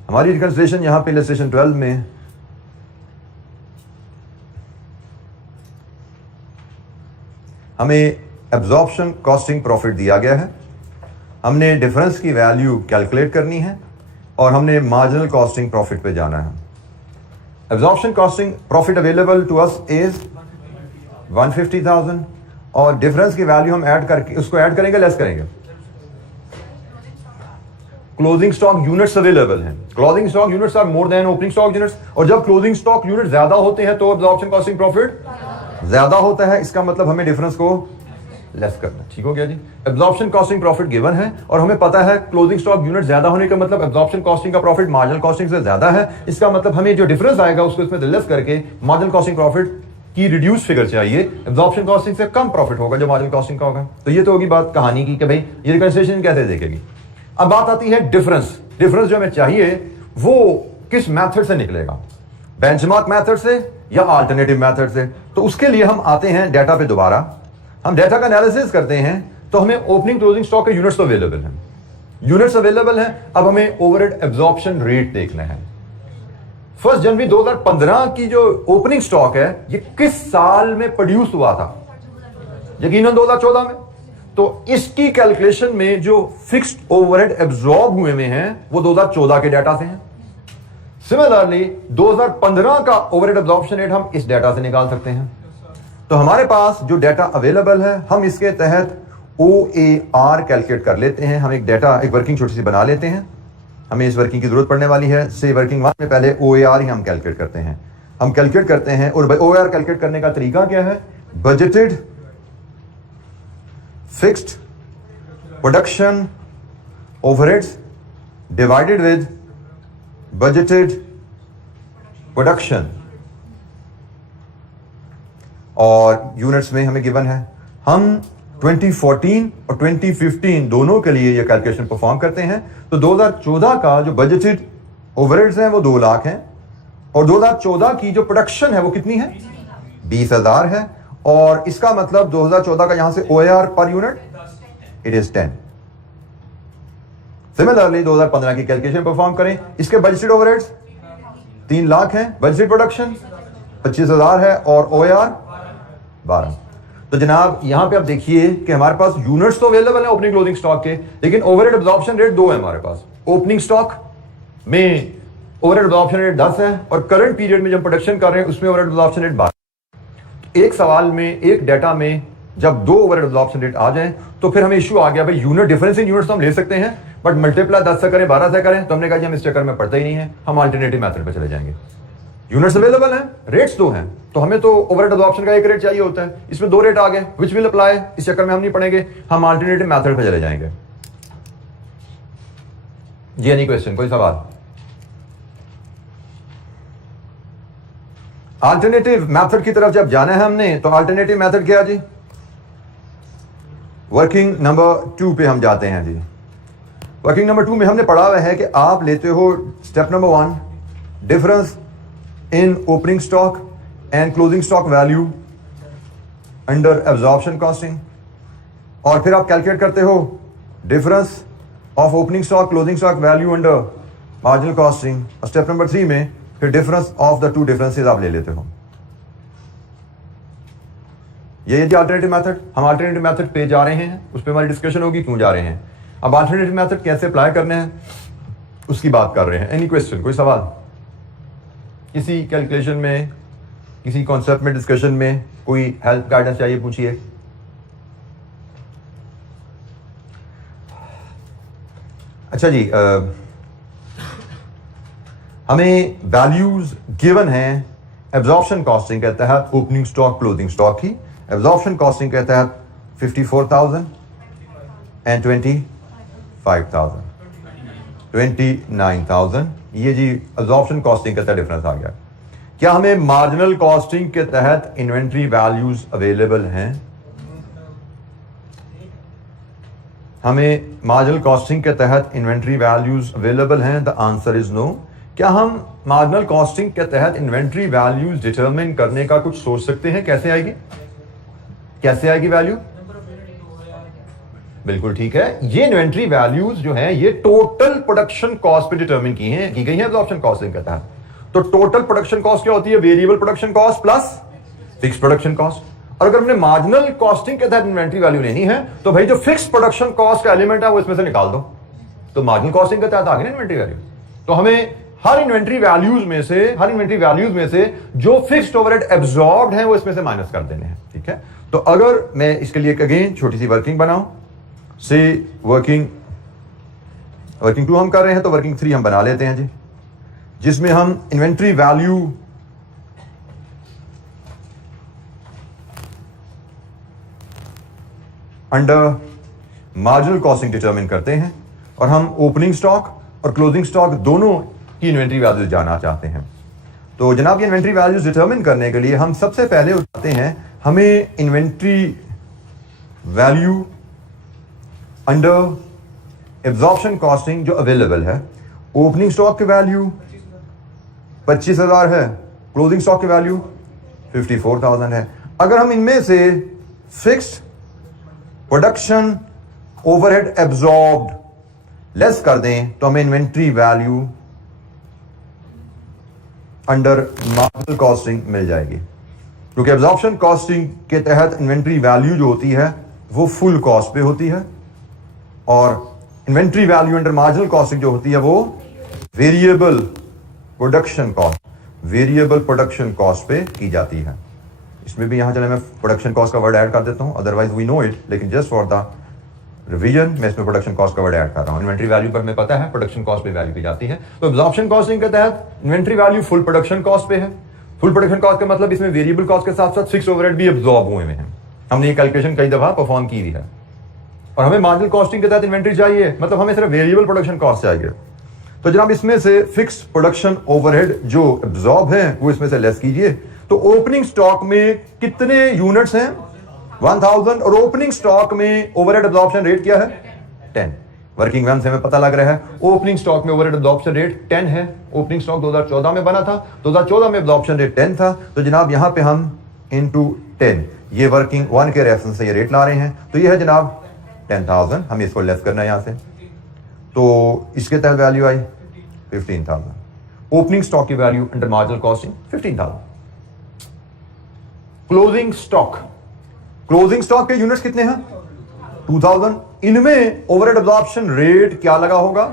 हमारी रिकंसिलिएशन यहां पे इलस्ट्रेशन 12 में हमें एब्जॉर्प्शन कॉस्टिंग प्रॉफिट दिया गया है, हमने डिफरेंस की वैल्यू कैलकुलेट करनी है और हमने मार्जिनल कॉस्टिंग प्रॉफिट पे जाना है। Absorption costing profit available to us is 150,000 और डिफरेंस की वैल्यू हम ऐड करके उसको ऐड करेंगे, लेस करेंगे। क्लोजिंग स्टॉक यूनिट्स अवेलेबल हैं, closing stock units are more than opening stock units, और जब क्लोजिंग स्टॉक यूनिट ज्यादा होते हैं तो एब्जॉर्प्शन कॉस्टिंग प्रॉफिट ज्यादा होता है। इसका मतलब हमें डिफरेंस को लेस करना। ठीक हो गया जी। एब्जॉर्प्शन कॉस्टिंग प्रॉफिट गिवन है और हमें पता है क्लोजिंग स्टॉक यूनिट ज्यादा होने का मतलब एब्जॉर्प्शन कॉस्टिंग का प्रॉफिट मार्जिनल कॉस्टिंग से ज्यादा है। इसका मतलब हमें जो डिफरेंस आएगा उसको इसमें लेस करके मार्जिनल कॉस्टिंग प्रॉफिट की रिड्यूस फिगर चाहिए। एब्जॉर्प्शन कॉस्टिंग से कम प्रॉफिट होगा जो मार्जिनल कॉस्टिंग का होगा। तो ये तो होगी बात कहानी की कि भाई ये रिकंसिलिएशन कैसे देखेगी। अब बात आती है डिफरेंस। डिफरेंस जो हमें चाहिए वो किस मेथड से निकलेगा, बेंचमार्क मेथड से या अल्टरनेटिव मेथड से। तो उसके लिए हम आते हैं डाटा पे दोबारा, हम डाटा का एनालिसिस करते हैं। तो हमें ओपनिंग क्लोजिंग स्टॉक के यूनिट्स अवेलेबल हैं, यूनिट्स अवेलेबल हैं। अब हमें ओवरहेड एब्जॉर्प्शन रेट देखना है। 1 जनवरी 2015 की जो ओपनिंग स्टॉक है ये किस साल में प्रोड्यूस हुआ था? यकीनन 2014 में। तो इसकी कैलकुलेशन में जो फिक्स्ड ओवरहेड एब्जॉर्ब हुए में हैं वो 2014 के डाटा से हैं। सिमिलरली 2015 का ओवरहेड एब्जॉर्प्शन रेट हम इस डाटा से निकाल सकते हैं। तो हमारे पास जो डाटा अवेलेबल है हम इसके तहत OAR कैलकुलेट कर लेते हैं। हम एक डाटा एक वर्किंग छोटी सी बना लेते हैं, हमें इस वर्किंग की जरूरत पड़ने वाली है। से वर्किंग 1 में पहले OAR ही हम कैलकुलेट करते हैं। हम कैलकुलेट करते हैं और OAR कैलकुलेट करने का तरीका क्या है? Budgeted fixed production overheads divided with budgeted production, और यूनिट्स में हमें गिवन है। हम 2014 और 2015 दोनों के लिए ये कैलकुलेशन परफॉर्म करते हैं। तो 2014 का जो बजटेड ओवरहेड्स हैं वो 2 लाख हैं, और 2014 की जो प्रोडक्शन है वो कितनी है, 20,000 है, और इसका मतलब 2014 का यहां से OAR per unit it is 10। Similarly 2015 की कैलकुलेशन परफॉर्म करें, इसके बजटेड ओवरहेड्स 3 लाख हैं, बजटेड प्रोडक्शन 25,000 है, और OAR 12। तो जनाब यहां पे आप देखिए कि हमारे पास यूनिट्स तो अवेलेबल है ओपनिंग क्लोजिंग स्टॉक के, लेकिन ओवरहेड एब्जॉर्प्शन रेट 2 है हमारे पास। ओपनिंग स्टॉक में ओवरहेड एब्जॉर्प्शन रेट 10 है, और करंट पीरियड में जब प्रोडक्शन कर रहे हैं उसमें ओवरहेड एब्जॉर्प्शन रेट 12। एक सवाल में, एक डाटा में जब 2 ओवरहेड एब्जॉर्प्शन रेट आ जाए तो फिर हमें इशू आ गया, भाई यूनिट डिफरेंस इन यूनिट्स तो हम ले सकते हैं, बट मल्टीप्लाई 10 से करें, 12 से करें, तो हमने कहा कि हम इस चक्कर में पड़ते ही नहीं है, हम अल्टरनेटिव मेथड पे चले जाएंगे। यूनिट्स अवेलेबल हैं, रेट्स 2 हैं, तो हमें तो ओवरहेड एब्जॉर्प्शन का 1 रेट चाहिए होता है, इसमें 2 रेट आ गए, विच विल अप्लाई, इस चक्कर में हम नहीं पढ़ेंगे, हम अल्टरनेटिव मेथड पे चले जाएंगे। जी एनी क्वेश्चन, कोई सवाल? अल्टरनेटिव मेथड की तरफ जब जाना है हमने, तो अल्टरनेटिव मेथड क्या जी? वर्किंग नंबर 2 पे हम जाते हैं जी। वर्किंग नंबर 2 में हमने पढ़ा हुआ है कि आप लेते हो step number 1, difference in opening stock and closing stock value under absorption costing, और फिर आप कैलकुलेट करते हो difference of opening stock closing stock value under marginal costing, और स्टेप नंबर 3 में फिर डिफरेंस ऑफ द 2 डिफरेंसेस आप ले लेते हो। ये अल्टरनेटिव मेथड, हम अल्टरनेटिव मेथड पे जा रहे हैं, उस पर हमारी डिस्कशन होगी क्यों जा रहे हैं। अब अल्टरनेटिव मेथड कैसे अप्लाई करने हैं उसकी बात कर रहे हैं। एनी क्वेश्चन, कोई सवाल? किसी कैलकुलेशन में, किसी कॉन्सेप्ट में, डिस्कशन में कोई हेल्प गाइडेंस चाहिए, पूछिए। अच्छा जी, हमें वैल्यूज गिवन हैं एब्जॉर्प्शन कॉस्टिंग के तहत ओपनिंग स्टॉक क्लोजिंग स्टॉक की। एब्जॉर्प्शन कॉस्टिंग के तहत 54,000 एंड 25,000, 29,000, ये जी एब्जॉर्प्शन कॉस्टिंग के तहत डिफरेंस आ गया। क्या हमें मार्जिनल कॉस्टिंग के तहत इन्वेंट्री वैल्यूज अवेलेबल हैं? हमें मार्जिनल कॉस्टिंग के तहत इन्वेंट्री वैल्यूज अवेलेबल हैं? The answer is no. क्या हम मार्जिनल कॉस्टिंग के तहत इन्वेंट्री वैल्यूज डिटरमिन करने का कुछ सोच सकते हैं? कैसे आएगी, कैसे आएगी वैल्यू? बिल्कुल ठीक है, ये इन्वेंट्री वैल्यूज जो है ये टोटल प्रोडक्शन कॉस्ट पे डिटरमिन की गई है एब्जॉर्प्शन कॉस्टिंग के तहत। तो टोटल प्रोडक्शन कॉस्ट क्या होती है? Variable production cost plus fix production cost. और अगर हमने मार्जिनल कॉस्टिंग के तहत इन्वेंट्री वैल्यू लेनी है तो भाई जो फिक्स प्रोडक्शन कॉस्ट का एलिमेंट है वो इसमें से निकाल दो, तो मार्जिनल कॉस्टिंग के तहत आ गई ना इन्वेंट्री वैल्यू। तो हमें हर इन्वेंट्री वैल्यूज में से जो फिक्स्ड ओवरहेड एब्जॉर्ब्ड है वो इसमें से माइनस कर देने हैं। ठीक है, तो अगर मैं इसके लिए अगेन छोटी सी वर्किंग बनाऊं, से वर्किंग 2 हम कर रहे हैं, तो वर्किंग 3 हम बना लेते हैं जी, जिसमें हम inventory value under marginal costing determine करते हैं, और हम ओपनिंग स्टॉक और क्लोजिंग स्टॉक दोनों की इन्वेंट्री वैल्यूज जानना चाहते हैं। तो जनाब ये इन्वेंट्री वैल्यूज डिटरमिन करने के लिए हम सबसे पहले उठाते हैं, हमें inventory value under absorption costing जो अवेलेबल है। ओपनिंग स्टॉक की वैल्यू 25,000 है, क्लोजिंग स्टॉक की वैल्यू 54,000 है। अगर हम इनमें से fixed production overhead absorbed less कर दें तो हमें inventory value under marginal costing मिल जाएगी, क्योंकि एब्जॉर्प्शन कॉस्टिंग के तहत इन्वेंट्री वैल्यू जो होती है वो फुल कॉस्ट पे होती है, और inventory value under marginal costing जो होती है वो वेरिएबल प्रोडक्शन कॉस्ट पे की जाती है। इसमें भी यहां चले मैं प्रोडक्शन कॉस्ट का वर्ड ऐड कर देता हूं, अदरवाइज वी नो इट, लेकिन जस्ट फॉर द रिवीजन मैं इसमें प्रोडक्शन कॉस्ट का वर्ड ऐड कर रहा हूं। इन्वेंट्री वैल्यू पर हमें पता है प्रोडक्शन कॉस्ट पे वैल्यू की जाती है, तो एब्जॉर्प्शन कॉस्टिंग के तहत inventory value full production cost पे है। फुल प्रोडक्शन कॉस्ट का मतलब इसमें वेरिएबल कॉस्ट के साथ साथ फिक्स ओवरहेड भी एब्जॉर्ब हुए हैं। हमने ये कैलकुलेशन कई दफा परफॉर्म की हुई है। और हमें मार्जिनल कॉस्टिंग के तहत इन्वेंट्री चाहिए, मतलब हमें सिर्फ वेरिएबल प्रोडक्शन कॉस्ट चाहिए। तो जनाब इसमें से फिक्स प्रोडक्शन ओवरहेड जो एब्जॉर्ब है वो इसमें से लेस कीजिए। तो ओपनिंग स्टॉक में कितने यूनिट्स हैं? 1000। और ओपनिंग स्टॉक में ओवरहेड एब्जॉर्प्शन रेट क्या है? 10। वर्किंग वन से हमें पता लग रहा है ओपनिंग स्टॉक में ओवरहेड एब्जॉर्प्शन रेट 10 है। ओपनिंग स्टॉक 2014 में बना था, 2014 में एब्जॉर्प्शन रेट 10 था। तो जनाब यहां पे हम इनटू 10 ये वर्किंग वन के रेफरेंस से ये रेट ला रहे हैं। तो ये है जनाब 10,000, हमें इसको लेस करना है यहां से। तो इसके तहत वैल्यू आई 15,000। ओपनिंग स्टॉक की value under marginal costing 15,000। Closing stock, closing stock के यूनिट्स कितने हैं? 2000। इनमें ओवरहेड एब्जॉर्प्शन रेट क्या लगा होगा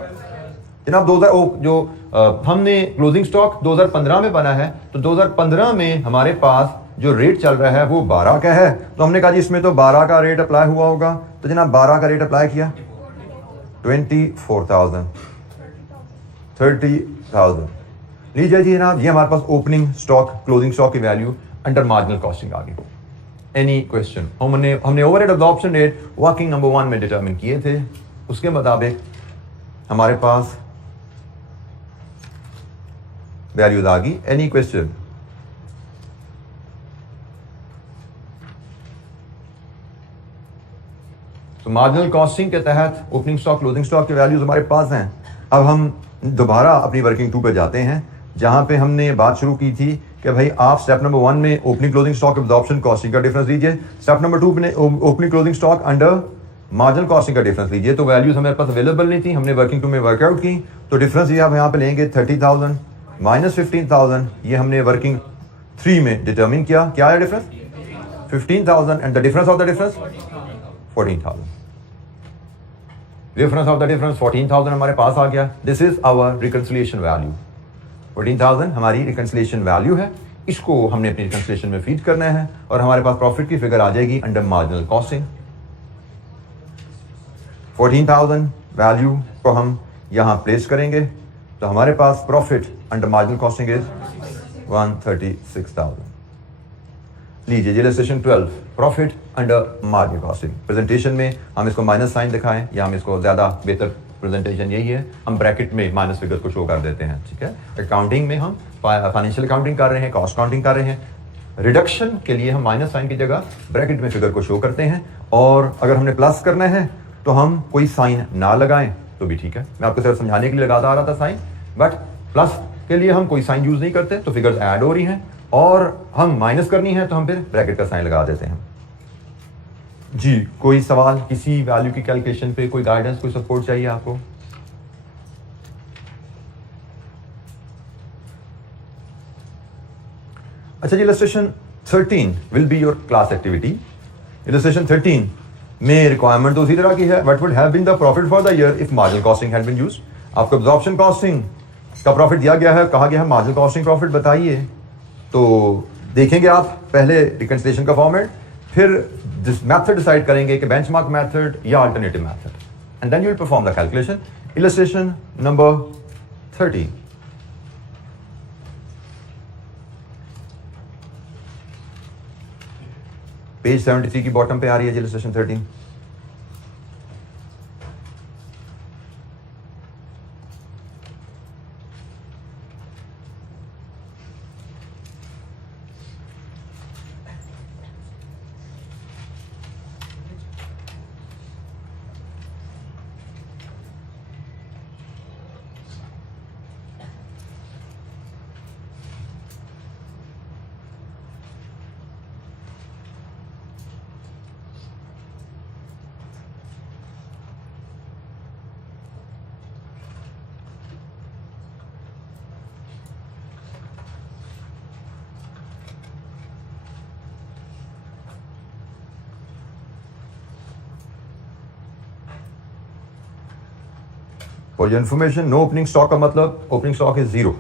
जनाब? 2000 हमने क्लोजिंग स्टॉक 2015 में बना है, तो 2015 में हमारे पास जो रेट चल रहा है वो 12 का है। तो हमने कहा जी इसमें तो 12 का रेट अप्लाई हुआ होगा। तो जनाब 12 का रेट अप्लाई किया, 24,000, 30,000। लीजिए जी जनाब, ये हमारे पास ओपनिंग स्टॉक क्लोजिंग स्टॉक की वैल्यू अंडर मार्जिनल कॉस्टिंग आ गई। Any question? हमने overhead absorption rate working number 1 में डिटरमिन किए थे, उसके मुताबिक हमारे पास वैल्यूज आ गई। Any question? तो मार्जिनल कॉस्टिंग के तहत ओपनिंग स्टॉक क्लोजिंग स्टॉक की वैल्यूज हमारे पास हैं। अब हम दोबारा अपनी वर्किंग 2 पे जाते हैं, जहां पे हमने बात शुरू की थी कि भाई आप स्टेप नंबर 1 में opening closing stock absorption costing का डिफरेंस लीजिए, स्टेप नंबर 2 में opening closing stock under marginal costing का डिफरेंस लीजिए। तो वैल्यूज हमारे पास अवेलेबल नहीं थी, हमने वर्किंग 2 में वर्कआउट की। तो डिफरेंस ये आप यहाँ पे लेंगे 30,000 माइनस 15,000, ये हमने वर्किंग 3 में डिटरमिन किया। क्या है difference? 15,000 and the difference of the difference 14,000। Difference of the difference 14,000 हमारे पास आ गया। This is our reconciliation value. 14,000 हमारी रिकंसिलिएशन वैल्यू है, इसको हमने अपनी रिकंसिलिएशन में फीड करना है और हमारे पास प्रॉफिट की फिगर आ जाएगी अंडर मार्जिनल कॉस्टिंग। 14,000 वैल्यू को हम यहां प्लेस करेंगे, तो हमारे पास profit under marginal costing is 136,000। लीजिए illustration 12, profit under marginal costing. Presentation में हम इसको माइनस साइन दिखाएं या हम इसको ज्यादा बेहतर प्रेजेंटेशन यही है, हम ब्रैकेट में माइनस फिगर को शो कर देते हैं। ठीक है, अकाउंटिंग में हम फाइनेंशियल अकाउंटिंग कर रहे हैं, कॉस्ट अकाउंटिंग कर रहे हैं, रिडक्शन के लिए हम माइनस साइन की जगह ब्रैकेट में फिगर को शो करते हैं। और अगर हमने प्लस करना है तो हम कोई साइन ना लगाएं तो भी ठीक है। मैं आपको सिर्फ समझाने के लिए लगाता आ रहा था साइन, बट प्लस के लिए हम कोई साइन यूज नहीं करते, तो फिगर्स ऐड हो रही हैं। और हम माइनस करनी है तो हम फिर ब्रैकेट का साइन लगा देते हैं। जी, कोई सवाल किसी वैल्यू की कैलकुलेशन पे, कोई गाइडेंस, कोई सपोर्ट चाहिए आपको? अच्छा जी, illustration 13 will be your class activity. Illustration 13 में रिक्वायरमेंट तो उसी तरह की है, what would have been the profit for the year if marginal costing had been used. आपको एब्जॉर्प्शन कॉस्टिंग का प्रॉफिट दिया गया है, कहा गया है मार्जिनल कॉस्टिंग प्रॉफिट बताइए। तो देखेंगे आप पहले रिकंसिलिएशन का फॉर्मेट, फिर दिस मेथड डिसाइड करेंगे कि बेंचमार्क मेथड या alternative method, and then you will perform the calculation. Illustration number 13, page 73 की बॉटम पे आ रही है illustration 13। For your information, no opening stock का मतलब opening stock is 0।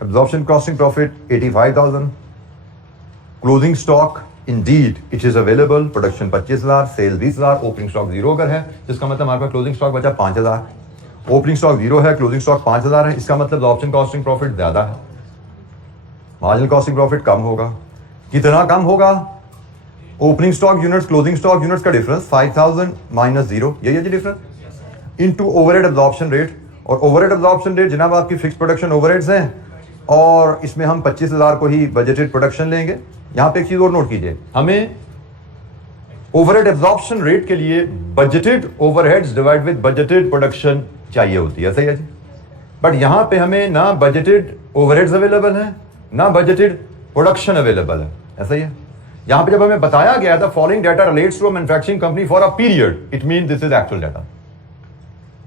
Absorption costing profit 85,000, closing stock indeed it is available, production 25,000, sale 20,000, opening stock 0 अगर है जिसका मतलब हमारे पास क्लोजिंग स्टॉक बचा 5,000। ओपनिंग स्टॉक 0 है, क्लोजिंग स्टॉक 5,000 है, इसका मतलब ऑप्शन कॉस्टिंग प्रॉफिट ज्यादा है, मार्जिनल कॉस्टिंग प्रॉफिट कम होगा। कितना कम होगा? Opening stock units closing stock units का डिफरेंस 5,000 माइनस 0, यही है जी difference, into overhead absorption rate. और ओवरहेड एब्जॉर्प्शन रेट जनाब आपकी फिक्स प्रोडक्शन ओवरहेड्स हैं और इसमें हम 25,000 को ही बजटेड प्रोडक्शन लेंगे। यहां पे एक चीज और नोट कीजिए, हमें ओवरहेड एब्जॉर्प्शन रेट के लिए budgeted overheads divide with budgeted production चाहिए होती है, सही है जी। बट यहां पे हमें ना बजटेड ओवरहेड्स अवेलेबल है ना बजटेड प्रोडक्शन अवेलेबल है, ऐसा ही है। यहां पे जब हमें बताया गया था following data relates to a manufacturing company for a period, it mean this is actual data.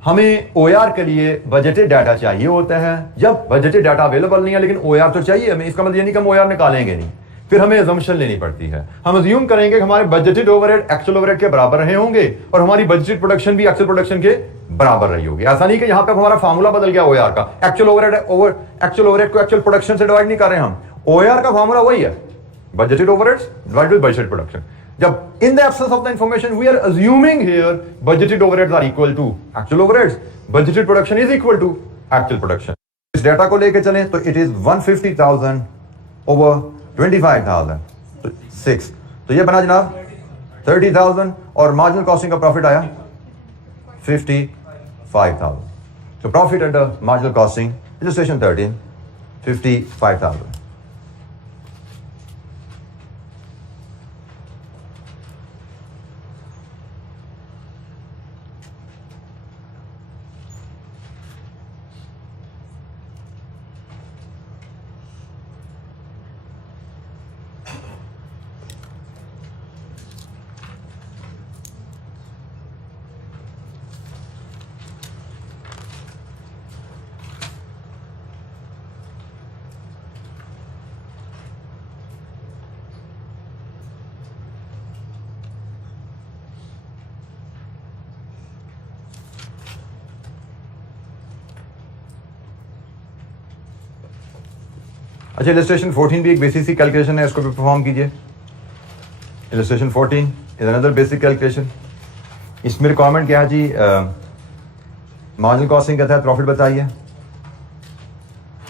हमें ओआर के लिए बजटेड डाटा चाहिए होता है, जब बजटेड डाटा अवेलेबल नहीं है लेकिन ओआर तो चाहिए हमें, इसका मतलब ये नहीं कि हम ओआर निकालेंगे नहीं, फिर हमें अजम्पशन लेनी पड़ती है। हम अज्यूम करेंगे कि हमारे बजटेड ओवरहेड एक्चुअल ओवरहेड के बराबर रहे होंगे और हमारी बजटेड प्रोडक्शन भी एक्चुअल प्रोडक्शन के बराबर रही होगी। ऐसा नहीं कि यहां पे हमारा फार्मूला बदल गया ओआर का, एक्चुअल ओवरहेड को एक्चुअल प्रोडक्शन से डिवाइड नहीं कर रहे हम, ओआर का फार्मूला वही है, budgeted overheads divide with budgeted production. जब in the absence of the information we are assuming here budgeted overheads are equal to actual overheads, budgeted production is equal to actual production. इस data को लेके चलें तो it is 150,000 over 25,000 तो 6, तो ये बना जनाब 30,000 और मार्जिनल कॉस्टिंग का प्रॉफिट आया 55,000। तो profit under marginal costing illustration 13 55,000। अच्छा, इलस्ट्रेशन 14 भी एक बेसिक सी कैलकुलेशन है, इसको भी परफॉर्म कीजिए। Illustration 14 is another basic calculation. इसमें रिक्वायरमेंट क्या है जी? मार्जिनल कॉस्टिंग कहता है प्रॉफिट बताइए,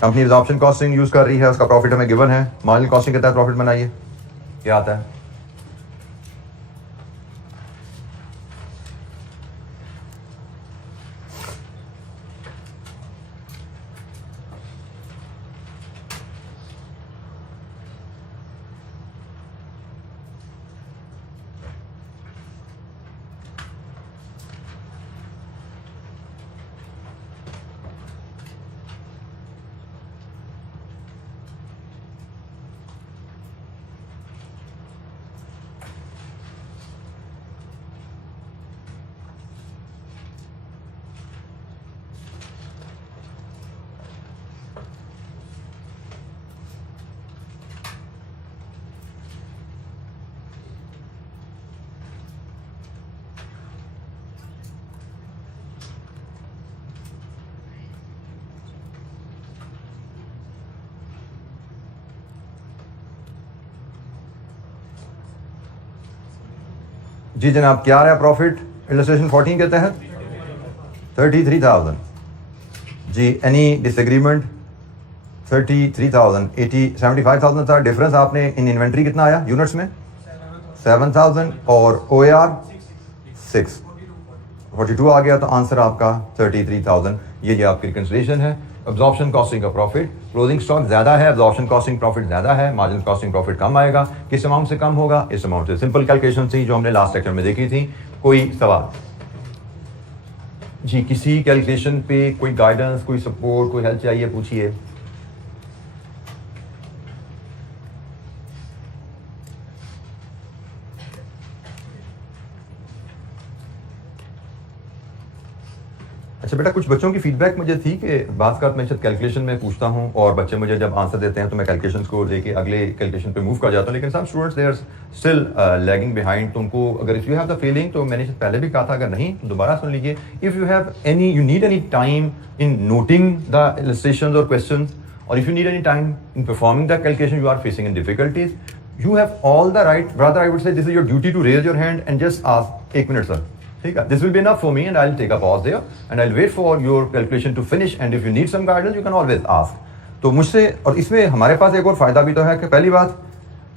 कंपनी एब्जॉर्प्शन कॉस्टिंग यूज कर रही है, उसका प्रॉफिट हमें गिवन है, मार्जिनल कॉस्टिंग कहता है प्रॉफिट बनाइए, क्या आता है? जी जनाब, क्या आ रहा है प्रॉफिट इलस्ट्रेशन 14 के तहत? 33,000। जी, एनी डिसएग्रीमेंट? 33,000 75,000 था डिफरेंस। आपने इन इन्वेंट्री कितना आया यूनिट्स में? 7,000 और OAR 6 42 आ गया, तो आंसर आपका 33,000। ये आपकी रिकंसिलिएशन है। एब्जॉर्प्शन कॉस्टिंग का प्रॉफिट, क्लोजिंग स्टॉक ज्यादा है, एब्जॉर्प्शन कॉस्टिंग प्रॉफिट ज्यादा है, मार्जिनल कॉस्टिंग प्रॉफिट कम आएगा। किस अमाउंट से कम होगा? इस अमाउंट से। सिंपल कैलकुलेशन थी जो हमने लास्ट लेक्चर में देखी थी। कोई सवाल जी? किसी कैलकुलेशन पे कोई गाइडेंस, कोई सपोर्ट, कोई हेल्प चाहिए, पूछिए। अच्छा बेटा, कुछ बच्चों की फीडबैक मुझे थी कि बात का मैं शायद कैलकुलेशन में पूछता हूँ और बच्चे मुझे जब आंसर देते हैं तो मैं कैलकुलेशन को लेके अगले कैलकुलेशन पे मूव कर जाता हूँ, लेकिन some students they are still lagging behind. तो उनको अगर if you have the feeling, तो मैंने पहले भी कहा था, अगर नहीं तो दोबारा सुन लीजिए। If you have any, you need any time in noting the illustrations और क्वेश्चंस, और if you need any time in performing the calculation, you are facing in difficulties, you have all the right, brother, I would say this is your duty to raise your hand and just ask 1 minute sir, ठीक है, this will be enough for me and I'll take a pause there and I'll wait for your calculation to finish and if you need some guidance you can always ask. तो मुझसे, और इसमें हमारे पास एक और फायदा भी तो है कि पहली बात,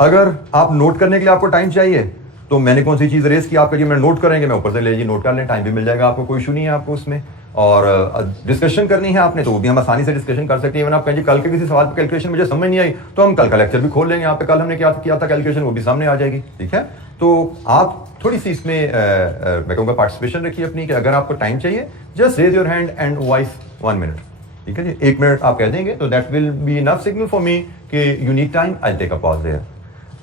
अगर आप नोट करने के लिए आपको टाइम चाहिए तो मैंने कौन सी चीज़ रेस की, आप कहिए मैं नोट करेंगे, मैं ऊपर से ले लीजिए नोट कर लें, टाइम भी मिल जाएगा आपको, कोई इशू नहीं है आपको उसमें। और डिस्कशन करनी है आपने तो वो भी हम आसानी से डिस्कशन कर सकते हैं। इवन आप कहेंगे कल के किसी सवाल पर कैलकुलेशन मुझे समझ नहीं आई तो हम कल का लेक्चर भी खोल लेंगे, यहाँ पे कल हमने क्या किया था कैलकुलेशन वो भी सामने आ जाएगी, ठीक है। तो आप थोड़ी सी इसमें मैं कहूँगा पार्टिसिपेशन रखिए अपनी, कि अगर आपको टाइम चाहिए just raise your hand and voice 1 minute, ठीक है जी, 1 मिनट आप कह देंगे तो that will be enough signal for me कि you need time, I take a pause there.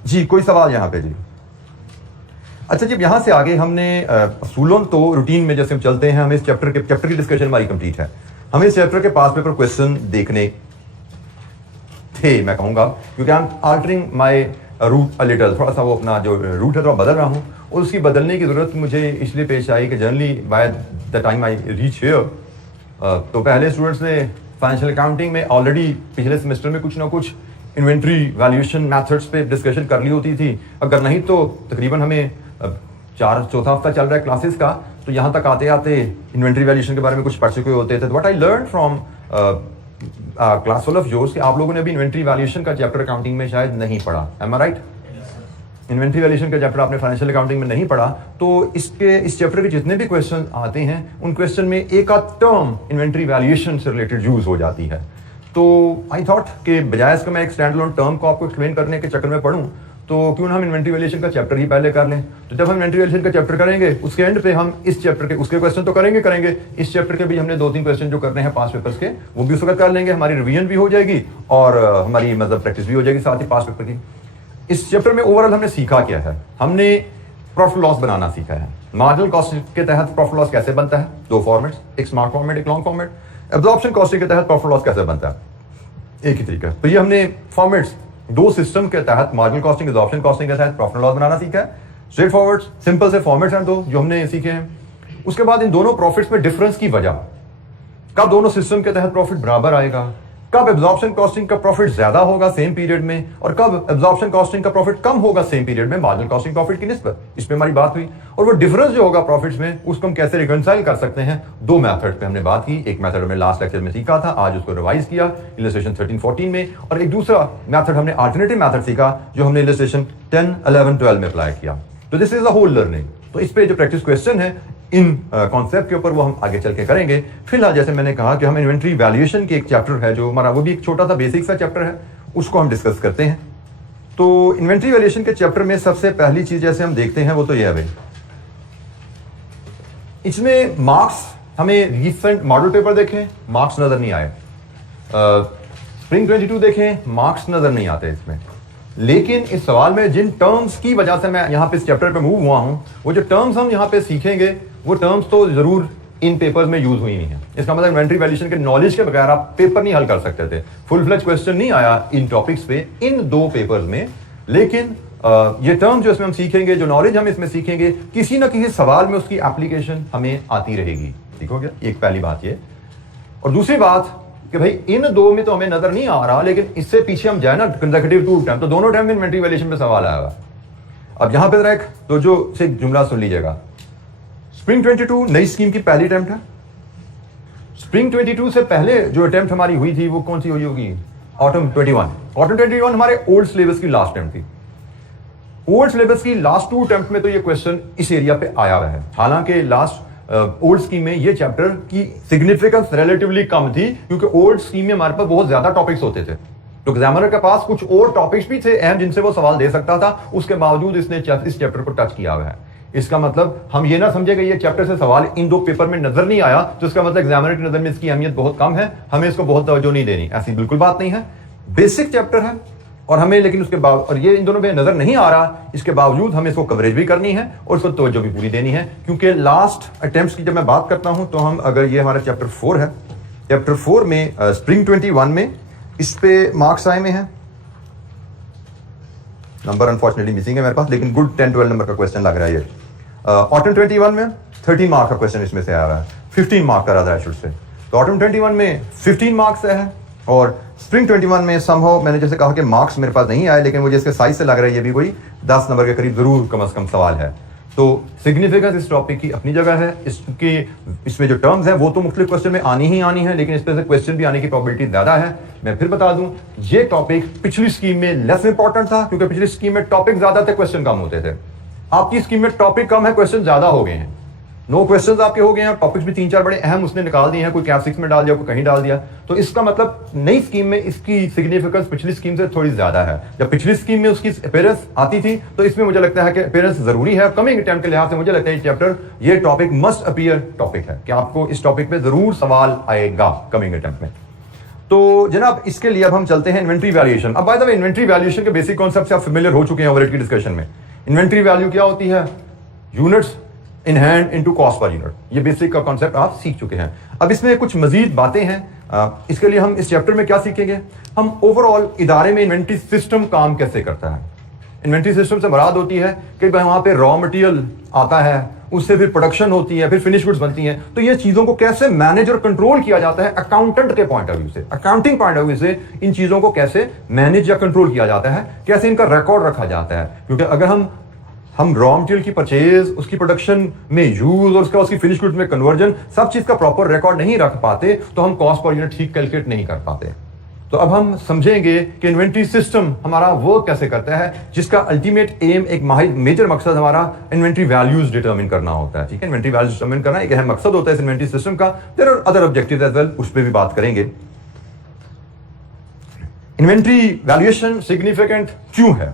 जी कोई सवाल यहाँ पे जी? अच्छा जी, यहाँ से आगे हमने असूलन तो रूटीन में जैसे हम चलते हैं, हमें इस चैप्टर की डिस्कशन हमारी कंप्लीट है, हमें इस चैप्टर के पास पेपर क्वेश्चन देखने थे मैं कहूँगा, क्योंकि I am altering my route a little, थोड़ा सा वो अपना जो रूट है थोड़ा बदल रहा हूँ और उसकी बदलने की ज़रूरत मुझे इसलिए पेश आई कि generally by the time I reach here तो पहले स्टूडेंट्स ने फाइनेंशियल अकाउंटिंग में ऑलरेडी पिछले सेमेस्टर में कुछ ना कुछ इन्वेंट्री वैल्यूएशन मेथड्स पे डिस्कशन कर ली होती थी, अगर नहीं तो तकरीबन हमें चौथा हफ्ता चल रहा है क्लासेस का, तो यहाँ तक आते आते इन्वेंट्री वैल्यूएशन के बारे में कुछ पढ़ चुके होते थे। What I learn from class full of yours कि आप लोगों ने अभी इन्वेंट्री वैल्यूएशन का चैप्टर अकाउंटिंग में शायद नहीं पढ़ा, एम आई राइट? इन्वेंट्री वैल्यूएशन का चैप्टर आपने फाइनेंशियल अकाउंटिंग में नहीं पढ़ा, तो इस चैप्टर के जितने भी क्वेश्चन आते हैं उन क्वेश्चन में एक आध टर्म इन्वेंट्री वैल्यूएशन से रिलेटेड यूज हो जाती है। तो आई थॉट कि बजाय इसका मैं एक स्टैंड अलोन टर्म को आपको एक्सप्लेन करने के चक्कर में पढ़ूं, तो क्यों ना हम इन्वेंट्री वैल्यूएशन का चैप्टर ही पहले कर लें। तो जब हम इन्वेंट्री वैल्यूएशन का चैप्टर करेंगे उसके एंड पे हम इस चैप्टर के उसके क्वेश्चन तो करेंगे, इस चैप्टर के भी हमने 2-3 क्वेश्चन जो करने हैं 5 पेपर्स के वो भी उस वक्त कर लेंगे, हमारी रिवीजन भी हो जाएगी और हमारी मतलब प्रैक्टिस भी हो जाएगी साथ ही 5 पेपर की। इस चैप्टर में ओवरऑल हमने सीखा क्या है? हमने प्रॉफिट लॉस बनाना सीखा है। मार्जिनल कॉस्टिंग के तहत प्रॉफिट लॉस कैसे बनता है, 2 फॉर्मेट्स, एक स्मार्ट फॉर्मेट एक लॉन्ग फॉर्मेट। एब्जॉर्प्शन कॉस्टिंग के तहत प्रॉफिट लॉस कैसे बनता है, एक ही तरीका। तो ये हमने फॉर्मेट्स 2 सिस्टम के तहत मार्जिनल कॉस्टिंग एब्जॉर्प्शन कॉस्टिंग के तहत प्रॉफिट लॉस बनाना सीखा है। स्ट्रेट फॉरवर्ड सिंपल से फॉर्मेट्स हैं 2 जो हमने सीखे हैं। उसके बाद इन दोनों प्रॉफिट्स में डिफरेंस की वजह, कब दोनों सिस्टम के तहत प्रॉफिट बराबर आएगा, कब एब्जॉर्प्शन कॉस्टिंग का प्रॉफिट ज्यादा होगा सेम पीरियड में और कब एब्जॉर्प्शन कॉस्टिंग का प्रॉफिट कम होगा सेम पीरियड में मार्जिनल कॉस्टिंग प्रॉफिट की निस्बत, इसमें हमारी बात हुई। और वो डिफरेंस जो होगा प्रॉफिट्स में उसको हम कैसे रिकंसाइल कर सकते हैं, 2 मेथड पे हमने बात की। एक मेथड हमने लास्ट लेक्चर में सीखा था, आज उसको रिवाइज किया इलस्ट्रेशन 13-14 में, और एक दूसरा मेथड हमने अल्टरनेटिव मेथड सीखा जो हमने इलस्ट्रेशन 10, 11, 12 में अप्लाई किया। तो this is the whole learning. तो इस पे जो प्रैक्टिस क्वेश्चन है इन कॉन्सेप्ट के ऊपर वो हम आगे चल के करेंगे। फिलहाल जैसे मैंने कहा कि हम इन्वेंट्री वैल्यूएशन के एक चैप्टर है जो हमारा, वो भी एक छोटा सा बेसिक सा चैप्टर है, उसको हम डिस्कस करते हैं। तो इन्वेंट्री वैल्यूएशन के चैप्टर में सबसे पहली चीज जैसे हम देखते हैं वो तो यह है भाई, इसमें मार्क्स, हमें रिसेंट मॉडल पेपर देखें मार्क्स नजर नहीं आए, स्प्रिंग 22 देखें मार्क्स नजर नहीं आते इसमें, लेकिन इस सवाल में जिन टर्म्स की वजह से मैं यहाँ पे इस चैप्टर पे मूव हुआ हूँ, वो जो टर्म्स हम यहाँ पे सीखेंगे वो टर्म्स तो जरूर इन पेपर्स में यूज हुई नहीं है। इसका मतलब इन्वेंट्री वैल्यूएशन के नॉलेज के बगैर आप पेपर नहीं हल कर सकते थे, फुल फ्लेज क्वेश्चन नहीं आया इन टॉपिक्स पे इन 2 पेपर्स में। लेकिन ये टर्म जो इसमें हम सीखेंगे, जो नॉलेज हम इसमें सीखेंगे, किसी ना किसी सवाल में उसकी एप्लीकेशन हमें आती रहेगी, ठीक हो गया, एक पहली बात ये। और दूसरी बात कि भाई इन 2 में तो हमें नजर नहीं आ रहा, लेकिन इससे पीछे हम जाए ना कंसेक्यूटिव 2 टाइम, तो दोनों टाइम इन्वेंट्री वैल्यूएशन पे सवाल आएगा। अब यहां पे जरा एक तो जो से जुमला सुन लीजिएगा, स्प्रिंग 22 नई स्कीम की पहली अटेम्प्ट है। स्प्रिंग 22 से पहले जो अटेम्प्ट हमारी हुई थी वो कौन सी हुई होगी, ऑटम 21। ऑटम 21 हमारे ओल्ड सिलेबस की लास्ट अटेम्प्ट थी। ओल्ड सिलेबस की लास्ट 2 अटेम्प्ट में तो ये क्वेश्चन इस एरिया पे आया हुआ है। हालांकि लास्ट ओल्ड स्कीम में ये चैप्टर की सिग्निफिकेंस रिलेटिवली कम थी, क्योंकि ओल्ड स्कीम में हमारे पास बहुत ज्यादा टॉपिक्स होते थे, तो एग्जामिनर के पास कुछ और टॉपिक्स भी थे अहम जिनसे वो सवाल दे सकता था, उसके बावजूद इसने इस चैप्टर को टच किया हुआ है। इसका मतलब हम ये ना समझे कि ये चैप्टर से सवाल इन 2 पेपर में नजर नहीं आया तो इसका मतलब एग्जामिनर की नजर में इसकी अहमियत बहुत कम है, हमें इसको बहुत तवज्जो नहीं देनी, ऐसी बिल्कुल बात नहीं है। बेसिक चैप्टर है और हमें, लेकिन उसके बाद, और ये इन दोनों में नजर नहीं आ रहा, इसके बावजूद हमें इसको कवरेज भी करनी है और इसको तवज्जो भी पूरी देनी है, क्योंकि लास्ट अटेम्प्ट्स की जब मैं बात करता हूं तो हम, अगर ये हमारा चैप्टर 4 है, चैप्टर 4 में स्प्रिंग 21 में इस पे मार्क्स आए में है, नंबर अनफॉर्चुनेटली मिसिंग है मेरे पास, लेकिन गुड 10-12 नंबर का क्वेश्चन लग रहा है ये। ऑटम 21 में 13 मार्क का क्वेश्चन इसमें से आ रहा है, 15 मार्क का रहा है शुरू से। तो ऑटम 21 में 15 मार्क्स है और स्प्रिंग 21 में समहाउ मैंने जैसे कहा कि मार्क्स मेरे पास नहीं आए, लेकिन मुझे इसके साइज से लग रहा है ये भी कोई 10 नंबर के करीब जरूर कम से कम सवाल है। तो सिग्निफिकेंस इस टॉपिक की अपनी जगह है, इसमें जो टर्म्स हैं वो तो मुख्तलिफ क्वेश्चन में आनी ही आनी है, लेकिन इस तरह से क्वेश्चन भी आने की प्रोबेबिलिटी ज्यादा है। मैं फिर बता दूं, ये टॉपिक पिछली स्कीम में लेस इंपॉर्टेंट था, क्योंकि पिछली स्कीम में टॉपिक ज्यादा थे, क्वेश्चन कम होते थे। आपकी स्कीम में टॉपिक कम है, क्वेश्चन ज्यादा हो गए हैं। 9 क्वेश्चंस आपके हो गए हैं, टॉपिक्स भी 3-4 बड़े अहम उसने निकाल दिए हैं, कोई कैप 6 में डाल दिया, कोई कहीं डाल दिया। तो इसका मतलब नई स्कीम में इसकी सिग्निफिकेंस पिछली स्कीम से थोड़ी ज्यादा है। जब पिछली स्कीम में उसकी अपीयरेंस आती थी, तो इसमें मुझे लगता है कि अपीयरेंस जरूरी है। कमिंग अटेम्प्ट के लिहाज से मुझे लगता है चैप्टर, ये टॉपिक मस्ट अपीयर टॉपिक है कि आपको इस टॉपिक पे जरूर सवाल आएगा कमिंग अटेम्प्ट में। तो जनाब, इसके लिए अब हम चलते हैं इन्वेंट्री वैल्यूएशन। अब by the way, inventory valuation के बेसिक कॉन्सेप्ट से आप फेमिलियर हो चुके हैं ओवरहेड की डिस्कशन में। इन्वेंट्री वैल्यू क्या होती है? Units in hand into cost per unit, ये बेसिक का कॉन्सेप्ट आप सीख चुके हैं। अब इसमें कुछ मजीद बातें हैं। इसके लिए हम इस चैप्टर में क्या सीखेंगे? हम ओवरऑल इदारे में इन्वेंट्री सिस्टम काम कैसे करता है। इन्वेंट्री सिस्टम से मुराद होती है कि वहां पे रॉ मटेरियल आता है, उससे फिर प्रोडक्शन होती है, फिर फिनिश गुड्स बनती हैं, तो ये चीजों को कैसे मैनेज और कंट्रोल किया जाता है अकाउंटेंट के पॉइंट ऑफ व्यू से, अकाउंटिंग पॉइंट ऑफ व्यू से इन चीजों को कैसे मैनेज या कंट्रोल किया जाता है, कैसे इनका रिकॉर्ड रखा जाता है। क्योंकि अगर हम रॉ मटेरियल की परचेज, उसकी प्रोडक्शन में यूज और उसकी फिनिश गुड्स में कन्वर्जन, सब चीज का प्रॉपर रिकॉर्ड नहीं रख पाते, तो हम कॉस्ट पर यूनिट ठीक कैलकुलेट नहीं कर पाते। तो अब हम समझेंगे कि इन्वेंट्री सिस्टम हमारा वर्क कैसे करता है, जिसका अल्टीमेट एम, एक मेजर मकसद हमारा इन्वेंट्री वैल्यूज डिटरमिन करना होता है। ठीक है, इन्वेंट्री वैल्यूज डिटरमिन करना एक अहम मकसद होता है इस इन्वेंट्री सिस्टम का। There are other objectives as well, उस पर भी बात करेंगे। इन्वेंट्री वैल्यूएशन सिग्निफिकेंट क्यों है?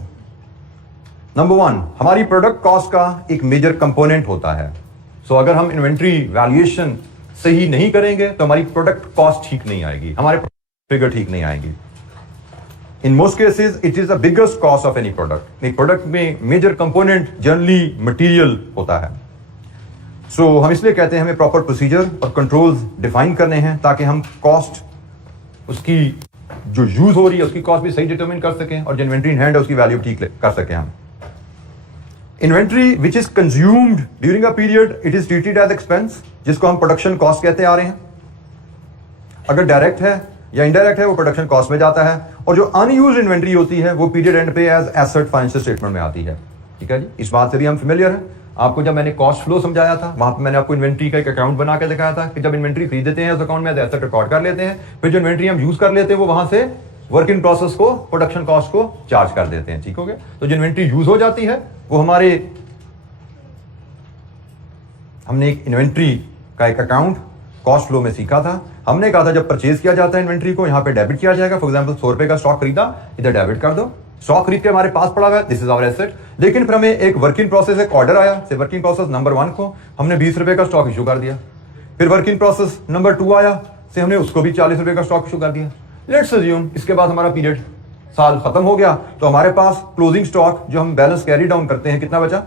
नंबर 1, हमारी प्रोडक्ट कॉस्ट का एक मेजर कंपोनेंट होता है। सो अगर हम इन्वेंट्री वैल्यूएशन सही नहीं करेंगे तो हमारी प्रोडक्ट कॉस्ट ठीक नहीं आएगी, हमारे फिगर ठीक नहीं आएगी। In most cases it is the biggest cost of any product. एक प्रोडक्ट में मेजर कंपोनेंट जनरली मटेरियल होता है। सो हम इसलिए कहते हैं हमें प्रॉपर प्रोसीजर और कंट्रोल्स डिफाइन करने हैं, ताकि हम कॉस्ट, उसकी जो यूज हो रही है उसकी कॉस्ट भी सही डिटरमिन कर सकें, और जो इन्वेंट्री इन हैंड है उसकी वैल्यू ठीक कर सकें हम। Inventory which is consumed during a period, it is treated as expense, जिसको हम प्रोडक्शन कॉस्ट कहते आ रहे हैं। अगर डायरेक्ट है या इनडायरेक्ट है वो प्रोडक्शन कॉस्ट में जाता है, और जो अनयूज्ड इन्वेंट्री होती है वो पीरियड एंड पे एज एसेट फाइनेंशियल स्टेटमेंट में आती है। ठीक है जी, इस बात से भी हम फेमिलियर हैं। आपको जब मैंने कॉस्ट फ्लो समझाया था, वहां पे मैंने आपको इन्वेंट्री का एक अकाउंट बना के दिखाया था कि जब इन्वेंट्री खरीदते हैं उस अकाउंट में एज एसेट रिकॉर्ड कर लेते हैं, फिर जो इन्वेंट्री हम यूज कर लेते हैं वो वहां से वर्क इन प्रोसेस को, प्रोडक्शन कॉस्ट को चार्ज कर देते हैं। ठीक हो गया? तो जो इन्वेंट्री यूज हो जाती है वो हमने एक इन्वेंट्री का एक अकाउंट कॉस्ट फ्लो में सीखा था। हमने कहा था जब परचेज किया जाता है इन्वेंट्री को, यहां पे डेबिट किया जाएगा। फॉर एग्जांपल 100 रुपए का स्टॉक खरीदा, इधर डेबिट कर दो, स्टॉक खरीद के हमारे पास पड़ा हुआ है, दिस इज आवर एसेट। लेकिन फिर हमें एक वर्क इन प्रोसेस, एक ऑर्डर आया, से वर्क इन प्रोसेस नंबर 1 को हमने 20 रुपए का स्टॉक इशू कर दिया। फिर वर्क इन प्रोसेस नंबर 2 आया, से हमने उसको भी 40 रुपए का स्टॉक इशू कर दिया। लेट्स अज्यूम इसके बाद हमारा पीरियड, साल खत्म हो गया, तो हमारे पास क्लोजिंग स्टॉक जो हम बैलेंस कैरी डाउन करते हैं, कितना बचा?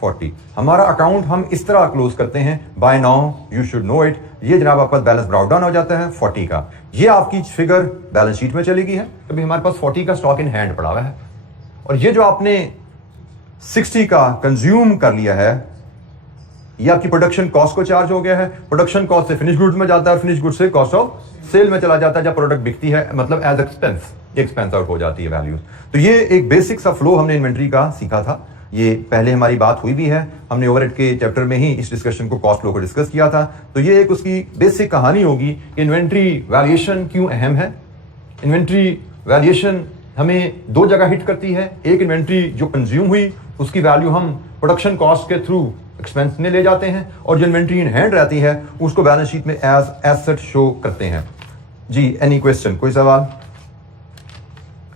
40। हमारा अकाउंट हम इस तरह क्लोज करते हैं, by now you should know it, ये जनाब आपका बैलेंस ब्राउट डाउन हो जाता है 40 का। ये आपकी फिगर बैलेंस शीट में चली गई है, कभी हमारे पास 40 का स्टॉक इन हैंड पड़ा हुआ है, और ये जो आपने 60 का कंज्यूम कर लिया है, ये आपकी प्रोडक्शन कॉस्ट को चार्ज हो गया है। प्रोडक्शन कॉस्ट से फिनिश गुड्स में जाता है, फिनिश गुड्स से कॉस्ट ऑफ सेल में चला जाता है जब प्रोडक्ट बिकती है, मतलब एज एक्सपेंस, एक्सपेंस आउट हो जाती है वैल्यूज। तो ये एक बेसिक सा फ्लो हमने इन्वेंट्री का सीखा था। ये पहले हमारी बात हुई भी है, हमने ओवरहेड के चैप्टर में ही इस डिस्कशन को, कॉस्ट फ्लो को डिस्कस किया था। तो ये एक उसकी बेसिक कहानी होगी कि इन्वेंट्री वैल्यूएशन क्यों अहम है। इन्वेंट्री वैल्यूएशन हमें 2 जगह हिट करती है। एक, इन्वेंट्री जो कंज्यूम हुई उसकी वैल्यू हम प्रोडक्शन कॉस्ट के थ्रू एक्सपेंस में ले जाते हैं, और जो इन्वेंट्री इन हैंड रहती है उसको बैलेंस शीट में एज एसेट शो करते हैं। जी, एनी क्वेश्चन, कोई सवाल?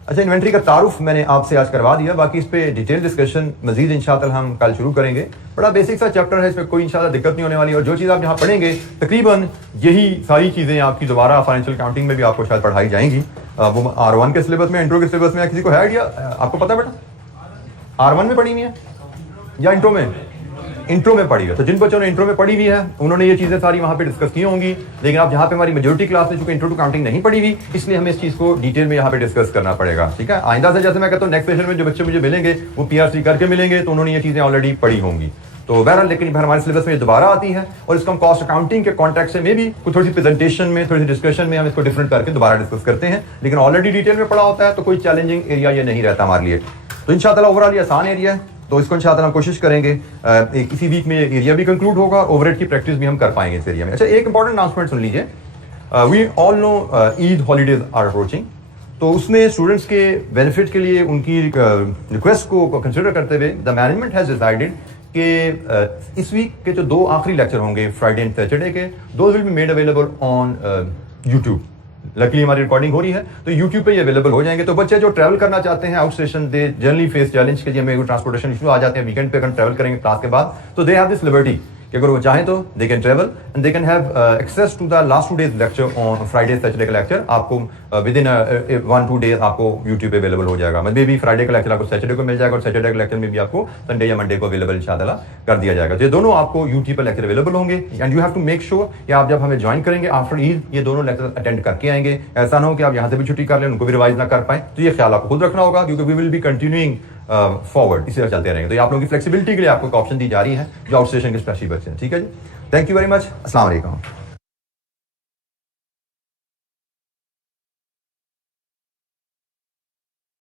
अच्छा, इन्वेंट्री का तारुफ मैंने आपसे आज करवा दिया, बाकी इस पे डिटेल डिस्कशन मजीद इंशाअल्लाह हम कल शुरू करेंगे। बड़ा बेसिक सा चैप्टर है, इसमें कोई इंशाअल्लाह दिक्कत नहीं होने वाली, और जो चीज़ आप यहाँ पढ़ेंगे तकरीबन यही सारी चीज़ें आपकी दोबारा फाइनेंशियल अकाउंटिंग में भी आपको शायद पढ़ाई जाएंगी। वो R1 के सिलेबस में, इंट्रो के सिलेबस में, किसी को है आइडिया? आपको पता है बेटा R1 में पढ़ी हुई है या इंट्रो में? इंट्रो में पढ़ी है। तो जिन बच्चों ने इंट्रो में पढ़ी हुई है उन्होंने ये चीजें सारी वहां पे डिस्कस की होंगी, लेकिन आप यहाँ पे हमारी मेजोरिटी क्लास में चूंकि इंट्रो टू काउंटिंग नहीं पढ़ी हुई, इसलिए हमें इस चीज को डिटेल में यहाँ पे डिस्कस करना पड़ेगा। ठीक है, आइंदा से जैसे मैं कहता हूँ नेक्स्ट सेशन में जो बच्चे मुझे मिलेंगे वो PRC करके मिलेंगे, तो उन्होंने ये चीजें ऑलरेडी पढ़ी होंगी। तो बहरहाल लेकिन हमारे सिलेबस में ये दोबारा आती है और इसको हम कॉस्ट अकाउंटिंग के कॉन्टेक्स्ट से में भी थोड़ी सी प्रेजेंटेशन में, थोड़ी सी डिस्कशन में हम इसको डिफरेंट करके दोबारा डिस्कस करते हैं, लेकिन ऑलरेडी डिटेल में पढ़ा होता है तो कोई चैलेंजिंग एरिया ये नहीं रहता हमारे लिए। तो इंशाअल्लाह ओवरऑल ये आसान एरिया है, तो इसको इंशाअल्लाह हम कोशिश करेंगे इसी वीक में एरिया भी कंक्लूड होगा, ओवरहेड की प्रैक्टिस भी हम कर पाएंगे इस एरिया में। अच्छा, एक इंपॉर्टेंट अनाउंसमेंट सुन लीजिए। We all know Eid holidays are approaching, तो उसमें स्टूडेंट्स के बेनिफिट के लिए उनकी रिक्वेस्ट को कंसिडर करते हुए द मैनेजमेंट हैज डिसाइडेड कि इस वीक के जो 2 आखिरी लेक्चर होंगे फ्राइडे एंड सैटरडे के, those will be made available on YouTube. Luckily हमारी रिकॉर्डिंग हो रही है तो यूट्यूब पे ये अवेलेबल हो जाएंगे। तो बच्चे जो ट्रैवल करना चाहते हैं out station, they generally face challenge के लिए हमें ट्रांसपोर्टेशन इशू आ जाते हैं वीकेंड पे, अगर ट्रैवल करेंगे क्लास के बाद, तो दे हैव दिस लिबर्टी कि अगर वो चाहें तो they can travel and they can have access to the last 2 days lecture on Friday Saturday का लेक्चर आपको विद इन 1-2 days आपको यूट्यूब पे अवेलेबल हो जाएगा। मतलब भी फ्राइडे का लेक्चर आपको सैटरडे को मिल जाएगा और सैटरडे का लेक्चर में भी आपको संडे या मंडे को अवेलेबल इंशाअल्लाह कर दिया जाएगा। तो ये दोनों आपको यूट्यूब पर लेक्चर अवेलेबल होंगे and you have to make sure कि आप जब हमें ज्वाइन करेंगे आफ्टर ईद ये दोनों लेक्चर अटेंड करके आएंगे। ऐसा ना हो कि आप यहाँ से भी छुट्टी कर लें, उनको भी रिवाइज ना कर पाए, तो ये ख्याल आपको खुद रखना होगा क्योंकि we will be continuing forward, इसी तरह चलते रहेंगे। तो ये आप लोगों की फ्लेक्सिबिलिटी के लिए आपको एक ऑप्शन दी जा रही है जो आउट स्टेशन के स्पेशली बच्चे हैं। ठीक है जी, थैंक यू वेरी मच, अस्सलाम वालेकुम।